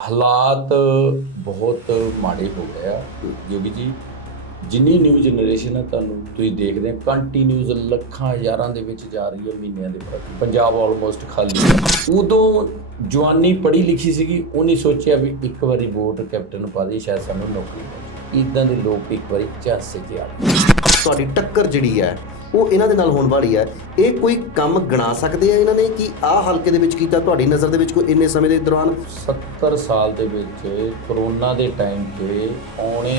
ਹਾਲਾਤ ਬਹੁਤ ਮਾੜੇ ਹੋ ਗਏ ਆ ਯੋਗੀ ਜੀ। ਜਿੰਨੀ ਨਿਊ ਜਨਰੇਸ਼ਨ ਹੈ ਤੁਸੀਂ ਦੇਖਦੇ ਆ ਕੰਟੀਨਿਊਸ ਲੱਖਾਂ ਹਜ਼ਾਰਾਂ ਦੇ ਵਿੱਚ ਜਾ ਰਹੀ ਹੈ ਮਹੀਨਿਆਂ ਦੇ ਪ੍ਰਤੀ। ਪੰਜਾਬ ਆਲਮੋਸਟ ਖਾਲੀ ਹੈ। ਉਦੋਂ ਜਵਾਨੀ ਪੜ੍ਹੀ ਲਿਖੀ ਸੀਗੀ, ਉਹਨੇ ਸੋਚਿਆ ਵੀ ਇੱਕ ਵਾਰੀ ਵੋਟ ਕੈਪਟਨ ਨੂੰ ਪਾ ਦੇ ਸ਼ਾਇਦ ਸਾਨੂੰ ਨੌਕਰੀ ਮਿਲ ਜਾਵੇ। ਇੱਦਾਂ ਦੇ ਲੋਕ ਇੱਕ ਵਾਰੀ ਝਾਂਸੇ 'ਚ ਆ ਗਏ। ਤੁਹਾਡੀ ਟੱਕਰ ਜਿਹੜੀ ਹੈ ਉਹ ਇਹਨਾਂ ਦੇ ਨਾਲ ਹੋਣ ਵਾਲੀ ਹੈ। ਇਹ ਕੋਈ ਕੰਮ ਗਣਾ ਸਕਦੇ ਆ ਇਹਨਾਂ ਨੇ ਕਿ ਆਹ ਹਲਕੇ ਦੇ ਵਿੱਚ ਕੀਤਾ? ਤੁਹਾਡੀ ਨਜ਼ਰ ਦੇ ਵਿੱਚ ਕੋਈ ਇੰਨੇ ਸਮੇਂ ਦੇ ਦੌਰਾਨ 70 ਸਾਲ ਦੇ ਵਿੱਚ ਕਰੋਨਾ ਦੇ ਟਾਈਮ 'ਤੇ ਪੌਣੇ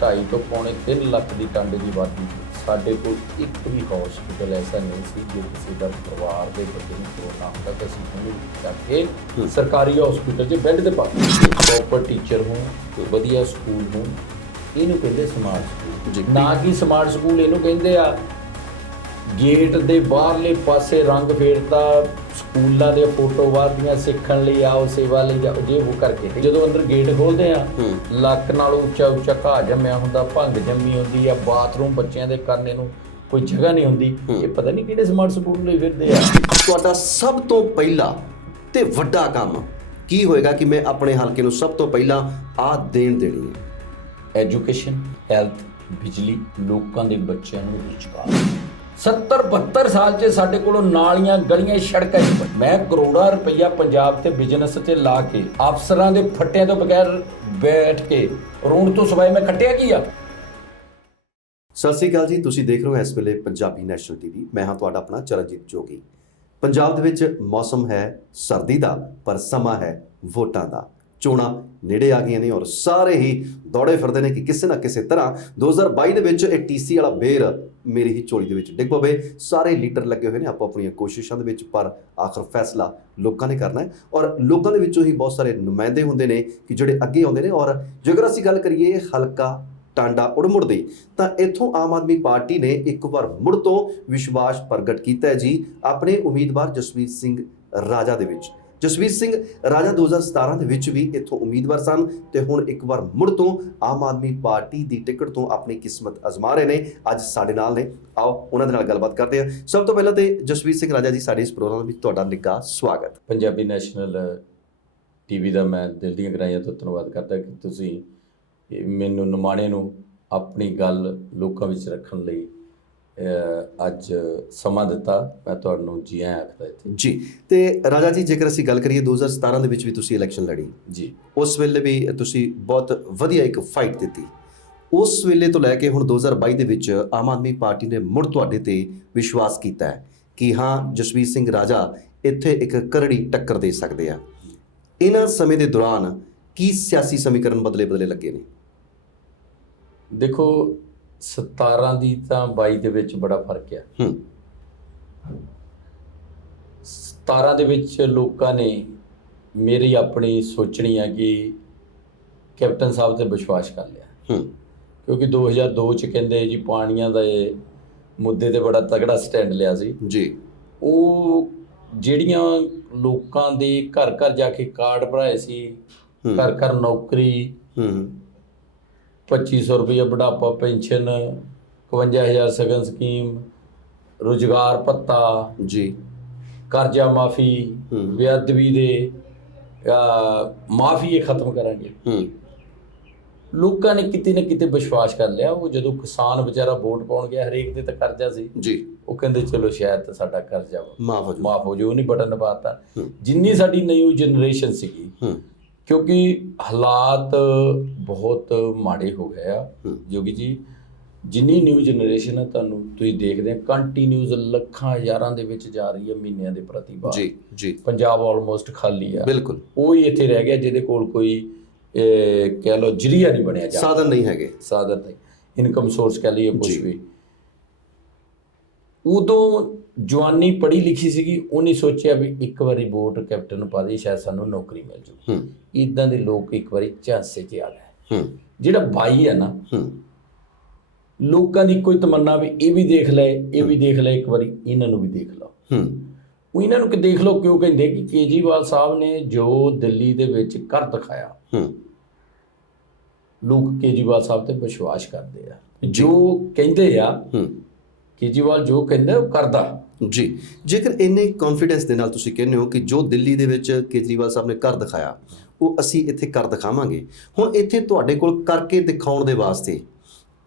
2.5 ਤੋਂ ਪੌਣੇ 3 ਲੱਖ ਦੀ ਟਾਂਡੇ ਦੀ ਆਬਾਦੀ ਸੀ। ਸਾਡੇ ਕੋਲ ਇੱਕ ਵੀ ਹਸਪੀਟਲ ਐਸਾ ਨਹੀਂ ਸੀ ਜੇ ਕਿਸੇ ਦਾ ਪਰਿਵਾਰ ਦੇ ਬੱਚੇ ਨੂੰ ਕਰੋਨਾ ਹੁੰਦਾ ਤਾਂ ਅਸੀਂ ਉਹਨੂੰ ਚੱਕ ਕੇ ਸਰਕਾਰੀ ਹਸਪੀਟਲ 'ਚ ਬੈੱਡ 'ਤੇ ਪਾ ਦਿੱਤੇ। ਪ੍ਰੋਪਰ ਟੀਚਰ ਹੋਣ, ਕੋਈ ਵਧੀਆ ਸਕੂਲ ਹੋਣ, ਇਹਨੂੰ ਕਹਿੰਦੇ ਸਮਾਰਟ ਸਕੂਲ। ਨਾ ਕਿ ਸਮਾਰਟ ਸਕੂਲ ਇਹਨੂੰ ਕਹਿੰਦੇ ਆ ਗੇਟ ਦੇ ਬਾਹਰਲੇ ਪਾਸੇ ਰੰਗ ਫੇਰਤਾ, ਸਕੂਲਾਂ ਦੇ ਫੋਟੋ ਵਾਦੀਆਂ ਸਿੱਖਣ ਲਈ ਆਓ, ਸੇਵਾ ਲਈ ਜਾਓ, ਜੇ ਉਹ ਕਰਕੇ ਜਦੋਂ ਅੰਦਰ ਗੇਟ ਖੋਲਦੇ ਆ ਲੱਕ ਨਾਲੋਂ ਉੱਚਾ ਉੱਚਾ ਘਾਹ ਜੰਮਿਆ ਹੁੰਦਾ, ਭੰਗ ਜੰਮੀ ਹੁੰਦੀ ਆ, ਬਾਥਰੂਮ ਬੱਚਿਆਂ ਦੇ ਕਰਨੇ ਨੂੰ ਕੋਈ ਜਗ੍ਹਾ ਨਹੀਂ ਹੁੰਦੀ। ਇਹ ਪਤਾ ਨਹੀਂ ਕਿਹੜੇ ਸਮਾਰਟ ਸਕੂਲ ਲਈ ਫਿਰਦੇ ਆ। ਤੁਹਾਡਾ ਸਭ ਤੋਂ ਪਹਿਲਾ ਤੇ ਵੱਡਾ ਕੰਮ ਕੀ ਹੋਏਗਾ ਕਿ ਮੈਂ ਆਪਣੇ ਹਲਕੇ ਨੂੰ ਸਭ ਤੋਂ ਪਹਿਲਾਂ ਆਹ ਦੇਣੀ ਹੈ? ਐਜੂਕੇਸ਼ਨ, ਹੈਲਥ, ਬਿਜਲੀ, ਲੋਕਾਂ ਦੇ ਬੱਚਿਆਂ ਨੂੰ ਰੁਜ਼ਗਾਰ। 70-72 ਸਾਲ 'ਚ ਸਾਡੇ ਕੋਲੋਂ ਨਾਲੀਆਂ, ਗਲੀਆਂ, ਸੜਕਾਂ ਹੀ। ਮੈਂ ਕਰੋੜਾਂ ਰੁਪਈਆ ਪੰਜਾਬ ਤੇ ਬਿਜ਼ਨਸ 'ਤੇ ਲਾ ਕੇ ਅਫਸਰਾਂ ਦੇ ਫੱਟਿਆਂ ਤੋਂ ਬਗੈਰ ਬੈਠ ਕੇ ਰੋਣ ਤੋਂ ਸਿਵਾਏ ਮੈਂ ਖੱਟਿਆ ਕੀ ਆ? ਸਤਿ ਸ਼੍ਰੀ ਅਕਾਲ ਜੀ, ਤੁਸੀਂ ਦੇਖ ਰਹੇ ਹੋ ਇਸ ਵੇਲੇ ਪੰਜਾਬੀ ਨੈਸ਼ਨਲ ਟੀਵੀ। ਮੈਂ ਹਾਂ ਤੁਹਾਡਾ ਆਪਣਾ ਚਰਨਜੀਤ ਜੋਗੀ। ਪੰਜਾਬ ਦੇ ਵਿੱਚ ਮੌਸਮ ਹੈ ਸਰਦੀ ਦਾ, ਪਰ ਸਮਾਂ ਹੈ ਵੋਟਾਂ ਦਾ। ਚੋਣਾਂ ਨੇੜੇ ਆ ਗਈਆਂ ਨੇ ਔਰ ਸਾਰੇ ਹੀ ਦੌੜੇ ਫਿਰਦੇ ਨੇ ਕਿ ਕਿਸੇ ਨਾ ਕਿਸੇ ਤਰ੍ਹਾਂ 2022 ਦੇ ਵਿੱਚ ਇਹ ਟੀਸੀ ਵਾਲਾ ਬੇਰ ਮੇਰੀ ਹੀ ਝੋਲੀ ਦੇ ਵਿੱਚ ਡਿੱਗ ਪਵੇ। ਸਾਰੇ ਲੀਡਰ ਲੱਗੇ ਹੋਏ ਨੇ ਆਪੋ ਆਪਣੀਆਂ ਕੋਸ਼ਿਸ਼ਾਂ ਦੇ ਵਿੱਚ, ਪਰ ਆਖਰ ਫੈਸਲਾ ਲੋਕਾਂ ਨੇ ਕਰਨਾ ਹੈ ਔਰ ਲੋਕਾਂ ਦੇ ਵਿੱਚੋਂ ਹੀ ਬਹੁਤ ਸਾਰੇ ਨੁਮਾਇੰਦੇ ਹੁੰਦੇ ਨੇ ਕਿ ਜਿਹੜੇ ਅੱਗੇ ਆਉਂਦੇ ਨੇ। ਔਰ ਜੇਕਰ ਅਸੀਂ ਗੱਲ ਕਰੀਏ ਹਲਕਾ ਟਾਂਡਾ ਉੜਮੁੜ ਦੀ, ਤਾਂ ਇੱਥੋਂ ਆਮ ਆਦਮੀ ਪਾਰਟੀ ਨੇ ਇੱਕ ਵਾਰ ਮੁੜ ਤੋਂ ਵਿਸ਼ਵਾਸ ਪ੍ਰਗਟ ਕੀਤਾ ਹੈ ਜੀ ਆਪਣੇ ਉਮੀਦਵਾਰ ਜਸਵੀਰ ਸਿੰਘ ਰਾਜਾ ਦੇ ਵਿੱਚ। ਜਸਵੀਰ ਸਿੰਘ ਰਾਜਾ 2017 ਦੇ ਵਿੱਚ ਵੀ ਇੱਥੋਂ ਉਮੀਦਵਾਰ ਸਨ ਤੇ ਹੁਣ ਇੱਕ ਵਾਰ ਮੁੜ ਤੋਂ ਆਮ ਆਦਮੀ ਪਾਰਟੀ ਦੀ ਟਿਕਟ ਤੋਂ ਆਪਣੀ ਕਿਸਮਤ ਅਜ਼ਮਾ ਰਹੇ ਨੇ। ਅੱਜ ਸਾਡੇ ਨਾਲ ਨੇ, ਆਓ ਉਹਨਾਂ ਦੇ ਨਾਲ ਗੱਲਬਾਤ ਕਰਦੇ ਹਾਂ। ਸਭ ਤੋਂ ਪਹਿਲਾਂ ਤੇ ਜਸਵੀਰ ਸਿੰਘ ਰਾਜਾ ਜੀ, ਸਾਡੇ ਇਸ ਪ੍ਰੋਗਰਾਮ ਵਿੱਚ ਤੁਹਾਡਾ ਨਿੱਘਾ ਸਵਾਗਤ। ਪੰਜਾਬੀ ਨੈਸ਼ਨਲ ਟੀਵੀ ਦਾ ਮੈਂ ਦਿਲ ਦੀਆਂ ਗਹਿਰਾਈਆਂ ਤੋਂ ਧੰਨਵਾਦ ਕਰਦਾ ਕਿ ਤੁਸੀਂ ਮੈਨੂੰ ਨਿਮਾਣੇ ਨੂੰ ਆਪਣੀ ਗੱਲ ਲੋਕਾਂ ਵਿੱਚ ਰੱਖਣ ਲਈ ਅੱਜ ਸਮਾਂ ਦਿੱਤਾ। ਮੈਂ ਤੁਹਾਨੂੰ ਜੀ ਆਇਆਂ ਆਖਦਾ ਇੱਥੇ ਜੀ। ਤੇ ਰਾਜਾ ਜੀ, ਜੇਕਰ ਅਸੀਂ ਗੱਲ ਕਰੀਏ 2017 ਦੇ ਵਿੱਚ ਵੀ ਤੁਸੀਂ ਇਲੈਕਸ਼ਨ ਲੜੀ ਜੀ, ਉਸ ਵੇਲੇ ਵੀ ਤੁਸੀਂ ਬਹੁਤ ਵਧੀਆ ਇੱਕ ਫਾਈਟ ਦਿੱਤੀ। ਉਸ ਵੇਲੇ ਤੋਂ ਲੈ ਕੇ ਹੁਣ 2022 ਦੇ ਵਿੱਚ ਆਮ ਆਦਮੀ ਪਾਰਟੀ ਨੇ ਮੁੜ ਤੁਹਾਡੇ ਤੇ ਵਿਸ਼ਵਾਸ ਕੀਤਾ ਹੈ ਕਿ ਹਾਂ ਜਸਵੀਰ ਸਿੰਘ ਰਾਜਾ ਇੱਥੇ ਇੱਕ ਕਰੜੀ ਟੱਕਰ ਦੇ ਸਕਦੇ ਆ। ਇਹਨਾਂ ਸਮੇਂ ਦੇ ਦੌਰਾਨ ਕੀ ਸਿਆਸੀ ਸਮੀਕਰਨ ਬਦਲੇ ਲੱਗੇ ਨੇ? ਦੇਖੋ 17 ਦੀ ਤਾਂ 22 ਦੇ ਵਿੱਚ ਬੜਾ ਫਰਕ ਆ। 17 ਦੇ ਵਿੱਚ ਲੋਕਾਂ ਨੇ ਮੇਰੀ ਆਪਣੀ ਸੋਚਣੀ ਹੈ ਕਿ ਕੈਪਟਨ ਸਾਹਿਬ ਤੇ ਵਿਸ਼ਵਾਸ ਕਰ ਲਿਆ, ਕਿਉਂਕਿ 2002 ਚ ਕਹਿੰਦੇ ਜੀ ਪਾਣੀਆਂ ਦਾ ਇਹ ਮੁੱਦੇ ਤੇ ਬੜਾ ਤਗੜਾ ਸਟੈਂਡ ਲਿਆ ਸੀ ਜੀ। ਉਹ ਜਿਹੜੀਆਂ ਲੋਕਾਂ ਦੇ ਘਰ ਘਰ ਜਾ ਕੇ ਕਾਰਡ ਭਰਾਏ ਸੀ, ਘਰ ਘਰ ਨੌਕਰੀ, 2500 ਰੁਪਈਆ ਬੁਢਾਪਾ ਪੈਨਸ਼ਨ, 51,000 ਸਗਨ ਸਕੀਮ, ਰੁਜ਼ਗਾਰ ਭੱਤਾ ਜੀ, ਕਰਜ਼ਾ ਮਾਫੀ, ਬੇਅਦਬੀ ਦੇ ਮਾਫੀ ਇਹ ਖਤਮ ਕਰਾਂਗੇ। ਲੋਕਾਂ ਨੇ ਕਿਤੇ ਨਾ ਕਿਤੇ ਵਿਸ਼ਵਾਸ ਕਰ ਲਿਆ। ਉਹ ਜਦੋਂ ਕਿਸਾਨ ਵਿਚਾਰਾ ਵੋਟ ਪਾਉਣ ਗਿਆ, ਹਰੇਕ ਦੇ ਤਾਂ ਕਰਜ਼ਾ ਸੀ ਜੀ, ਉਹ ਕਹਿੰਦੇ ਚਲੋ ਸ਼ਾਇਦ ਤਾਂ ਸਾਡਾ ਕਰਜ਼ਾ ਮਾਫ ਹੋ ਜਾਊ, ਨਹੀਂ ਬਟਨ ਦਬਾਤਾ। ਜਿੰਨੀ ਸਾਡੀ ਨਿਊ ਜਨਰੇਸ਼ਨ ਸੀਗੀ, ਕਿਉਂਕਿ ਹਾਲਾਤ ਬਹੁਤ ਮਾੜੇ ਹੋ ਗਏ ਆ ਯੋਗੀ ਜੀ। ਜਿੰਨੀ ਨਿਊ ਜਨਰੇਸ਼ਨ ਹੈ ਤੁਸੀਂ ਦੇਖਦੇ ਆ ਕੰਟੀਨਿਊਸ ਲੱਖਾਂ ਹਜ਼ਾਰਾਂ ਦੇ ਵਿੱਚ ਜਾ ਰਹੀ ਹੈ ਮਹੀਨਿਆਂ ਦੇ ਪ੍ਰਤੀ ਜੀ ਜੀ। ਪੰਜਾਬ ਆਲਮੋਸਟ ਖਾਲੀ ਆ। ਬਿਲਕੁਲ ਉਹ ਹੀ ਇੱਥੇ ਰਹਿ ਗਿਆ ਜਿਹਦੇ ਕੋਲ ਕੋਈ ਕਹਿ ਲਓ ਜਰੀਆ ਨਹੀਂ ਬਣਿਆ, ਸਾਧਨ ਨਹੀਂ ਹੈਗੇ, ਸਾਧਨ ਨਹੀਂ, ਇਨਕਮ ਸੋਰਸ ਕਹਿ ਲਈਏ ਕੁਛ ਵੀ। ਉਦੋਂ ਜਵਾਨੀ ਪੜ੍ਹੀ ਲਿਖੀ ਸੀਗੀ, ਉਹਨੇ ਸੋਚਿਆ ਵੀ ਇੱਕ ਵਾਰੀ ਵੋਟ ਕੈਪਟਨ ਨੂੰ ਪਾ ਦੇ ਸ਼ਾਇਦ ਸਾਨੂੰ ਨੌਕਰੀ ਮਿਲ ਜਾਊ। ਇੱਦਾਂ ਦੇ ਲੋਕ ਇੱਕ ਵਾਰੀ ਝਾਂਸੇ 'ਚ ਆ ਗਏ। ਜਿਹੜਾ ਬਾਈ ਹੈ ਨਾ, ਲੋਕਾਂ ਦੀ ਕੋਈ ਤਮੰਨਾ ਵੀ ਇਹ ਵੀ ਦੇਖ ਲੈ, ਇਹ ਵੀ ਦੇਖ ਲੈ, ਇੱਕ ਵਾਰੀ ਇਹਨਾਂ ਨੂੰ ਵੀ ਦੇਖ ਲਓ। ਉਹ ਇਹਨਾਂ ਨੂੰ ਕਿ ਦੇਖ ਲਓ ਕਿਉਂ ਕਹਿੰਦੇ ਕਿ ਕੇਜਰੀਵਾਲ ਸਾਹਿਬ ਨੇ ਜੋ ਦਿੱਲੀ ਦੇ ਵਿੱਚ ਕਰ ਦਿਖਾਇਆ, ਲੋਕ ਕੇਜਰੀਵਾਲ ਸਾਹਿਬ ਤੇ ਵਿਸ਼ਵਾਸ ਕਰਦੇ ਆ। ਜੋ ਕਹਿੰਦੇ ਆ ਕੇਜਰੀਵਾਲ ਜੋ ਕਹਿੰਦਾ ਉਹ ਕਰਦਾ ਜੀ। ਜੇਕਰ ਇੰਨੇ ਕੌਨਫੀਡੈਂਸ ਦੇ ਨਾਲ ਤੁਸੀਂ ਕਹਿੰਦੇ ਹੋ ਕਿ ਜੋ ਦਿੱਲੀ ਦੇ ਵਿੱਚ ਕੇਜਰੀਵਾਲ ਸਾਹਿਬ ਨੇ ਕਰ ਦਿਖਾਇਆ, ਉਹ ਅਸੀਂ ਇੱਥੇ ਕਰ ਦਿਖਾਵਾਂਗੇ। ਹੁਣ ਇੱਥੇ ਤੁਹਾਡੇ ਕੋਲ ਕਰਕੇ ਦਿਖਾਉਣ ਦੇ ਵਾਸਤੇ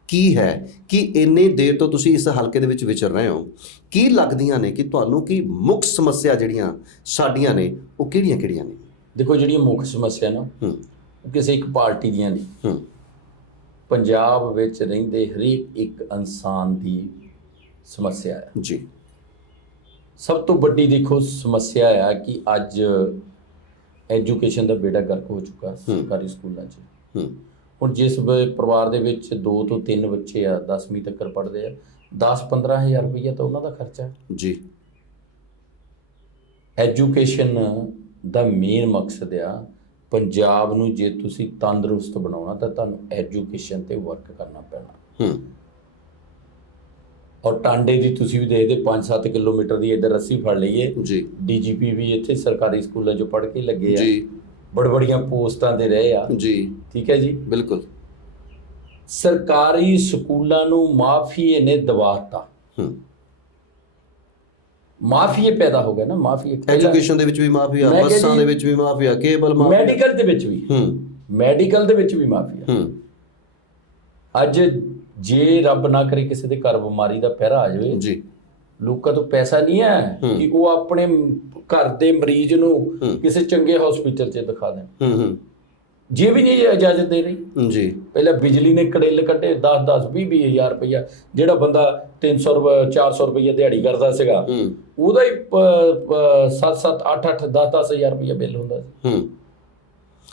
ਕੀ ਹੈ ਕਿ ਇੰਨੇ ਦੇਰ ਤੋਂ ਤੁਸੀਂ ਇਸ ਹਲਕੇ ਦੇ ਵਿੱਚ ਵਿਚਰ ਰਹੇ ਹੋ, ਕੀ ਲੱਗਦੀਆਂ ਨੇ ਕਿ ਤੁਹਾਨੂੰ ਕੀ ਮੁੱਖ ਸਮੱਸਿਆ ਜਿਹੜੀਆਂ ਸਾਡੀਆਂ ਨੇ ਉਹ ਕਿਹੜੀਆਂ ਨੇ? ਦੇਖੋ, ਜਿਹੜੀਆਂ ਮੁੱਖ ਸਮੱਸਿਆ ਨਾ ਹੂੰ ਉਹ ਕਿਸੇ ਇੱਕ ਪਾਰਟੀ ਦੀਆਂ ਨਹੀਂ, ਹੂੰ ਪੰਜਾਬ ਵਿੱਚ ਰਹਿੰਦੇ ਹਰੇਕ ਇੱਕ ਇਨਸਾਨ ਦੀ ਸਮੱਸਿਆ ਹੈ ਜੀ। ਸਭ ਤੋਂ ਵੱਡੀ ਦੇਖੋ ਸਮੱਸਿਆ ਆ ਕਿ ਅੱਜ ਐਜੂਕੇਸ਼ਨ ਦਾ ਬੇੜਾ ਗਰਕ ਹੋ ਚੁੱਕਾ ਸਰਕਾਰੀ ਸਕੂਲਾਂ 'ਚ। ਹੂੰ ਹੁਣ ਜਿਸ ਪਰਿਵਾਰ ਦੇ ਵਿੱਚ 2 ਤੋਂ 3 ਬੱਚੇ ਆ 10ਵੀਂ ਤੱਕ ਪੜ੍ਹਦੇ ਆ, 10-15 ਹਜ਼ਾਰ ਰੁਪਈਆ ਤਾਂ ਉਹਨਾਂ ਦਾ ਖਰਚਾ ਹੈ ਜੀ। ਐਜੂਕੇਸ਼ਨ ਦਾ ਮੇਨ ਮਕਸਦ ਆ ਪੰਜਾਬ ਨੂੰ ਜੇ ਤੁਸੀਂ ਤੰਦਰੁਸਤ ਬਣਾਉਣਾ ਤਾਂ ਤੁਹਾਨੂੰ ਐਜੂਕੇਸ਼ਨ 'ਤੇ ਵਰਕ ਕਰਨਾ ਪੈਣਾ। ਹੂੰ ਔਰ ਟਾਂਡੇ ਦੀ ਤੁਸੀਂ ਵੀ ਦੇਖਦੇ 5-7 ਕਿਲੋਮੀਟਰ ਦੀ ਇੱਧਰ ਰੱਸੀ ਫੜ ਲਈਏ ਜੀ DGP ਵੀ ਇੱਥੇ ਸਰਕਾਰੀ ਸਕੂਲਾਂ 'ਚ ਪੜ੍ਹ ਕੇ ਲੱਗੇ ਆ, ਜੀ ਬੜੀਆਂ ਪੋਸਟਾਂ ਤੇ ਰਹੇ ਆ ਜੀ। ਠੀਕ ਹੈ ਜੀ। ਬਿਲਕੁਲ। ਸਰਕਾਰੀ ਸਕੂਲਾਂ ਨੂੰ ਮਾਫੀਏ ਨੇ ਦਬਾਤਾ, ਹੂੰ ਮਾਫੀਏ ਪੈਦਾ ਹੋ ਗਏ ਨਾ, ਮਾਫੀਏ ਐਜੂਕੇਸ਼ਨ ਦੇ ਵਿੱਚ ਵੀ ਮਾਫੀਆ, ਬੱਸਾਂ ਦੇ ਵਿੱਚ ਵੀ ਮਾਫੀਆ, ਕੇਬਲ ਮਾਫੀਆ, ਮੈਡੀਕਲ ਦੇ ਵਿੱਚ ਵੀ, ਮੈਡੀਕਲ ਦੇ ਵਿੱਚ ਵੀ ਮਾਫੀਆ। ਹੂੰ ਅੱਜ ਜੇ ਰੱਬ ਨਾ ਕਰੇ ਕਿਸੇ ਦੇ ਘਰ ਬਿਮਾਰੀ ਦਾ ਪਹਿਰਾ ਆ ਜਾਵੇ ਜੀ, ਲੋਕਾਂ ਤੋਂ ਪੈਸਾ ਨਹੀਂ ਹੈ ਕਿ ਉਹ ਆਪਣੇ ਘਰ ਦੇ ਮਰੀਜ਼ ਨੂੰ ਕਿਸੇ ਚੰਗੇ ਹਸਪੀਟਲ 'ਚ ਦਿਖਾ ਦੇਣ। ਜੇ ਵੀ ਨਹੀਂ ਇਜਾਜ਼ਤ ਦੇ ਰਹੀ ਜੀ। ਪਹਿਲਾਂ ਬਿਜਲੀ ਨੇ ਕੜੇਲ ਕੱਢੇ 10-10 20-20 ਹਜ਼ਾਰ ਰੁਪਈਆ, ਜਿਹੜਾ ਬੰਦਾ 300 ਰੁਪਏ 400 ਰੁਪਈਆ ਦਿਹਾੜੀ ਕਰਦਾ ਸੀਗਾ ਉਹਦਾ ਹੀ 7-7 8-8 10-10 ਹਜ਼ਾਰ ਰੁਪਈਆ ਬਿੱਲ ਹੁੰਦਾ ਸੀ।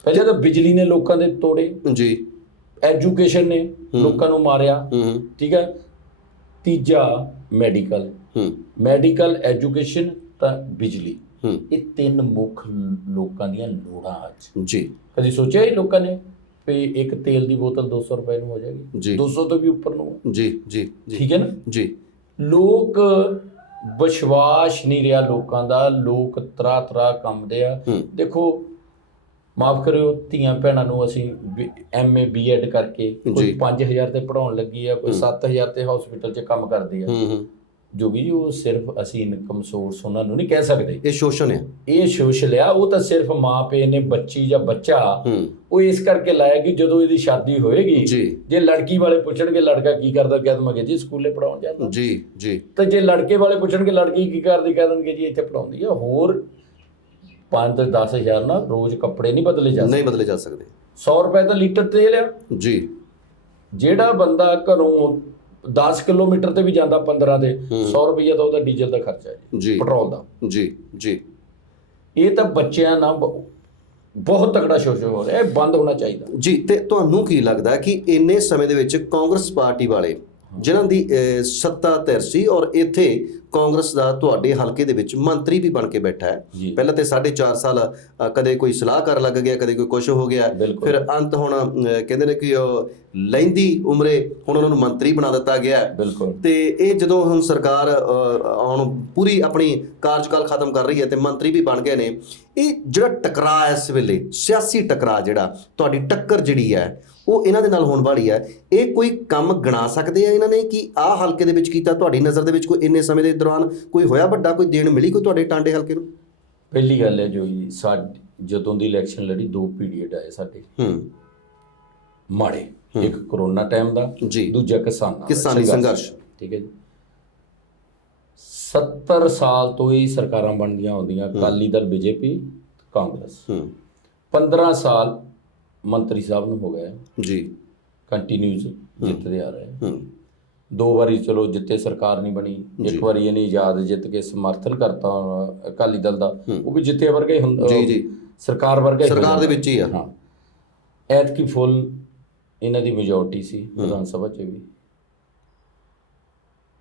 ਪਹਿਲਾਂ ਤਾਂ ਬਿਜਲੀ ਨੇ ਲੋਕਾਂ ਦੇ ਤੋੜੇ ਜੀ, ਐਜੂਕੇਸ਼ਨ ਨੇ ਲੋਕਾਂ ਨੂੰ ਮਾਰਿਆ। ਠੀਕ ਹੈ। ਤੀਜਾ ਮੈਡੀਕਲ, ਮੈਡੀਕਲ ਐਜੂਕੇਸ਼ਨ ਤਾਂ ਬਿਜਲੀ, ਇਹ 3 ਮੁੱਖ ਲੋਕਾਂ ਦੀਆਂ ਲੋੜਾਂ ਅੱਜ ਜੀ। ਕਦੀ ਸੋਚਿਆ ਹੀ ਲੋਕਾਂ ਨੇ ਵੀ ਇੱਕ ਤੇਲ ਦੀ ਬੋਤਲ 200 ਰੁਪਏ ਨੂੰ ਹੋ ਜਾਏਗੀ, 200 ਤੋਂ ਵੀ ਉੱਪਰ ਨੂੰ ਜੀ ਜੀ। ਠੀਕ ਹੈ ਨਾ ਜੀ। ਲੋਕ ਵਿਸ਼ਵਾਸ ਨਹੀਂ ਰਿਹਾ ਲੋਕਾਂ ਦਾ, ਲੋਕ ਤਰ੍ਹਾਂ ਕੰਮਦੇ ਆ। ਦੇਖੋ ਮਾਫ ਕਰਿਓ, ਧੀਆਂ ਭੈਣਾਂ ਨੂੰ ਅਸੀਂ MA BEd ਕਰਕੇ ਕੋਈ 5000 ਤੇ ਪੜਾਉਣ ਲੱਗੀ ਆ, ਕੋਈ 7000 ਤੇ ਹਸਪੀਟਲ 'ਚ ਕੰਮ ਕਰਦੀ ਆ। ਜੋਗੀ ਜੀ, ਉਹ ਸਿਰਫ ਅਸੀਂ ਇਨਕਮ ਸੋਰਸ ਉਹਨਾਂ ਨੂੰ ਨਹੀਂ ਕਹਿ ਸਕਦੇ, ਇਹ ਸ਼ੋਸ਼ਣ ਹੈ, ਇਹ ਸ਼ੋਸ਼ਲ ਆ। ਉਹ ਤਾਂ ਸਿਰਫ ਮਾਂ ਪਿਓ ਨੇ ਬੱਚੀ ਜਾਂ ਬੱਚਾ ਉਹ ਇਸ ਕਰਕੇ ਲਾਇਆ ਕਿ ਜਦੋਂ ਇਹਦੀ ਸ਼ਾਦੀ ਹੋਏਗੀ, ਜੇ ਲੜਕੀ ਵਾਲੇ ਪੁੱਛਣਗੇ ਲੜਕਾ ਕੀ ਕਰਦਾ, ਕਹਿ ਦੇਵਾਂਗੇ ਜੀ ਸਕੂਲੇ ਪੜਾਉਣ ਜਾਂਦਾ ਜੀ ਜੀ। ਤੇ ਜੇ ਲੜਕੇ ਵਾਲੇ ਪੁੱਛਣਗੇ ਲੜਕੀ ਕੀ ਕਰਦੀ, ਕਹਿ ਦੇਣਗੇ ਜੀ ਇੱਥੇ ਪੜਾਉਂਦੀ ਆ। ਹੋਰ 5-10 ਹਜ਼ਾਰ ਨਾਲ ਰੋਜ਼ ਕੱਪੜੇ ਨਹੀਂ ਬਦਲੇ ਜਾ ਸਕਦੇ। 100 ਰੁਪਏ ਦਾ ਲੀਟਰ ਤੇਲ ਆ ਜੀ। ਜਿਹੜਾ ਬੰਦਾ ਘਰੋਂ 10 ਕਿਲੋਮੀਟਰ ਤੇ ਵੀ ਜਾਂਦਾ 15 ਦੇ 100 ਰੁਪਈਆ ਤਾਂ ਉਹਦਾ ਡੀਜ਼ਲ ਦਾ ਖਰਚਾ ਹੈ ਜੀ, ਪੈਟਰੋਲ ਦਾ ਜੀ ਜੀ। ਇਹ ਤਾਂ ਬੱਚਿਆਂ ਨਾਲ ਬਹੁਤ ਤਕੜਾ ਸ਼ੋਸ਼ਣ ਹੋ ਰਿਹਾ, ਇਹ ਬੰਦ ਹੋਣਾ ਚਾਹੀਦਾ ਜੀ। ਤੇ ਤੁਹਾਨੂੰ ਕੀ ਲੱਗਦਾ ਕਿ ਇੰਨੇ ਸਮੇਂ ਦੇ ਵਿੱਚ ਕਾਂਗਰਸ ਪਾਰਟੀ ਵਾਲੇ ਜਿਨ੍ਹਾਂ ਦੀ ਸੱਤਾ ਧਿਰ ਸੀ ਔਰ ਇੱਥੇ ਕਾਂਗਰਸ ਦਾ ਤੁਹਾਡੇ ਹਲਕੇ ਦੇ ਵਿੱਚ ਮੰਤਰੀ ਵੀ ਬਣ ਕੇ ਬੈਠਾ ਹੈ, ਪਹਿਲਾਂ ਤੇ 4.5 ਸਾਲ ਕਦੇ ਕੋਈ ਸਲਾਹਕਾਰ ਲੱਗ ਗਿਆ, ਕਦੇ ਕੋਈ ਕੁਛ ਹੋ ਗਿਆ, ਫਿਰ ਅੰਤ ਹੁਣ ਕਹਿੰਦੇ ਨੇ ਕਿ ਉਹ ਲਹਿੰਦੀ ਉਮਰੇ ਹੁਣ ਉਹਨਾਂ ਨੂੰ ਮੰਤਰੀ ਬਣਾ ਦਿੱਤਾ ਗਿਆ। ਤੇ ਇਹ ਜਦੋਂ ਹੁਣ ਸਰਕਾਰ ਹੁਣ ਪੂਰੀ ਆਪਣੀ ਕਾਰਜਕਾਲ ਖਤਮ ਕਰ ਰਹੀ ਹੈ ਤੇ ਮੰਤਰੀ ਵੀ ਬਣ ਗਏ ਨੇ, ਇਹ ਜਿਹੜਾ ਟਕਰਾਅ ਇਸ ਵੇਲੇ ਸਿਆਸੀ ਟਕਰਾਅ, ਜਿਹੜਾ ਤੁਹਾਡੀ ਟੱਕਰ ਜਿਹੜੀ ਹੈ ਉਹ ਇਹਨਾਂ ਦੇ ਨਾਲ ਹੋਣ ਵਾਲੀ ਹੈ, ਇਹ ਕੋਈ ਕੰਮ ਗਿਣਾ ਸਕਦੇ ਆ ਇਹਨਾਂ ਨੇ ਕਿ ਆਹ ਹਲਕੇ ਦੇ ਵਿੱਚ ਕੀਤਾ? ਤੁਹਾਡੀ ਨਜ਼ਰ ਦੇ ਵਿੱਚ ਕੋਈ ਇੰਨੇ ਸਮੇਂ ਦੇ ਦੌਰਾਨ ਕੋਈ ਹੋਇਆ ਵੱਡਾ, ਕੋਈ ਦੇਣ ਮਿਲੀ ਕੋਈ ਤੁਹਾਡੇ ਟਾਂਡੇ ਹਲਕੇ ਨੂੰ? ਪਹਿਲੀ ਗੱਲ ਹੈ ਜੋ ਜੀ, ਜਦੋਂ ਦੀ ਇਲੈਕਸ਼ਨ ਲੜੀ 2 ਪੀਰੀਅਡ ਆਏ ਸਾਡੇ ਮਾੜੇ, ਇੱਕ ਕਰੋਨਾ ਟਾਈਮ ਦਾ, ਦੂਜਾ ਕਿਸਾਨੀ ਸੰਘਰਸ਼। ਠੀਕ ਹੈ ਜੀ। 70 ਸਾਲ ਤੋਂ ਹੀ ਸਰਕਾਰਾਂ ਬਣਦੀਆਂ ਆਉਂਦੀਆਂ, ਅਕਾਲੀ ਦਲ BJP ਕਾਂਗਰਸ, 15 ਸਾਲ ਮੰਤਰੀ ਸਾਹਿਬ ਨੂੰ ਹੋ ਗਏ ਜੀ, ਕੰਟੀਨਿਊਸ ਜਿੱਤਦੇ ਆ ਰਹੇ। 2 ਵਾਰੀ ਚਲੋ ਜਿੱਤੇ, ਸਰਕਾਰ ਨਹੀਂ ਬਣੀ। ਇੱਕ ਵਾਰੀ ਇਹਨੇ ਆਜ਼ਾਦ ਜਿੱਤ ਕੇ ਸਮਰਥਨ ਕਰਤਾ ਅਕਾਲੀ ਦਲ ਦਾ, ਉਹ ਵੀ ਜਿੱਤੇ ਵਰਗੇ ਜੀ, ਸਰਕਾਰ ਵਰਗੇ, ਸਰਕਾਰ ਦੇ ਵਿੱਚ ਹੀ ਆ। ਹਾਂ, ਐਤਕੀ ਫੁੱਲ ਇਹਨਾਂ ਦੀ ਮੈਜੋਰਟੀ ਸੀ ਵਿਧਾਨ ਸਭਾ 'ਚ ਵੀ,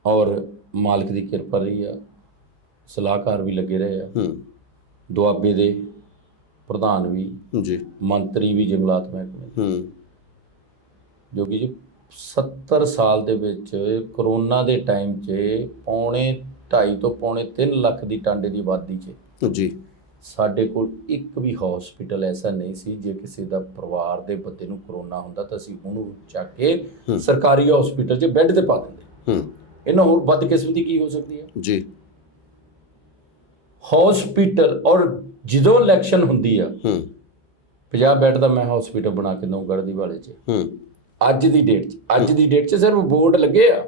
ਔਰ ਮਾਲਕ ਦੀ ਕਿਰਪਾ ਰਹੀ ਆ, ਸਲਾਹਕਾਰ ਵੀ ਲੱਗੇ ਰਹੇ ਆ, ਦੁਆਬੇ ਦੇ ਪ੍ਰਧਾਨ ਵੀ ਜੀ, ਮੰਤਰੀ ਵੀ ਜੰਗਲਾਤ ਮਹਿਕਮੇ, ਜੋ ਕਿ ਜੀ 70 ਸਾਲ ਦੇ ਵਿੱਚ ਕਰੋਨਾ ਦੇ ਟਾਈਮ 'ਚ 2.5 ਤੋਂ 3.5 ਲੱਖ ਦੀ ਟਾਂਡੇ ਦੀ ਆਬਾਦੀ 'ਚ ਜੀ ਸਾਡੇ ਕੋਲ ਇੱਕ ਵੀ ਹਸਪੀਟਲ ਐਸਾ ਨਹੀਂ ਸੀ। ਜੇ ਕਿਸੇ ਦਾ ਪਰਿਵਾਰ ਦੇ ਬੰਦੇ ਨੂੰ ਕਰੋਨਾ ਹੁੰਦਾ ਤਾਂ ਅਸੀਂ ਉਹਨੂੰ ਚੱਕ ਕੇ ਸਰਕਾਰੀ ਹਸਪੀਟਲ 'ਚ ਬੈੱਡ ਤੇ ਪਾ ਦਿੰਦੇ। ਇਹਨਾਂ ਹੋਰ ਬਦਕਿਸਮਤੀ ਕੀ ਹੋ ਸਕਦੀ ਹੈ ਜੀ। ਹਸਪੀਟਲ, ਔਰ ਜਦੋਂ ਇਲੈਕਸ਼ਨ ਹੁੰਦੀ ਆ 50 ਬੈੱਡ ਦਾ ਮੈਂ ਹਸਪੀਟਲ ਬਣਾ ਕੇ ਦਊਂ ਗੜ੍ਹਦੀ ਵਾਲੇ 'ਚ। ਅੱਜ ਦੀ ਡੇਟ 'ਚ ਸਿਰਫ ਬੋਰਡ ਲੱਗੇ ਆ,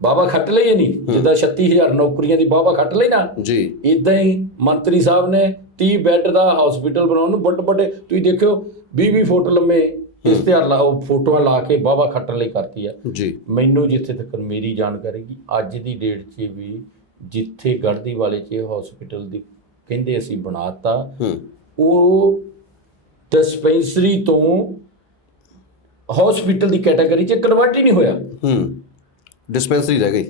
ਬਾਬਾ ਖੱਟ ਲਈ ਨਹੀਂ, ਜਿੱਦਾਂ 36,000 ਨੌਕਰੀਆਂ ਦੀ ਬਾਬਾ ਖੱਟ ਲਈ ਨਾ ਜੀ, ਇਦਾਂ ਹੀ ਮੰਤਰੀ ਸਾਹਿਬ ਨੇ 30 ਬੈੱਡ ਦਾ ਹਸਪੀਟਲ ਬਣਾਉਣ ਨੂੰ ਵੱਡੇ ਤੁਸੀਂ ਦੇਖਿਓ 20 ਫੁੱਟ ਲੰਮੇ ਇਸ਼ਤਿਹਾਰ ਫੋਟੋਆਂ ਲਾ ਕੇ ਬਾਬਾ ਖੱਟਣ ਲਈ ਕਰਤੀ ਆ ਜੀ। ਮੈਨੂੰ ਜਿੱਥੇ ਤੱਕ ਮੇਰੀ ਜਾਣਕਾਰੀ ਕਿ ਅੱਜ ਦੀ ਡੇਟ 'ਚ ਵੀ ਜਿੱਥੇ ਗੜ੍ਹਦੀ ਵਾਲੇ 'ਚ ਹਸਪੀਟਲ ਦੀ ਕਹਿੰਦੇ ਅਸੀਂ ਬਣਾਤਾ, ਉਹ ਡਿਸਪੈਂਸਰੀ ਤੋਂ ਹਸਪੀਟਲ ਦੀ ਕੈਟਾਗਰੀ 'ਚ ਕਨਵਰਟ ਹੀ ਨਹੀਂ ਹੋਇਆ, ਡਿਸਪੈਂਸਰੀ ਰਹਿ ਗਈ।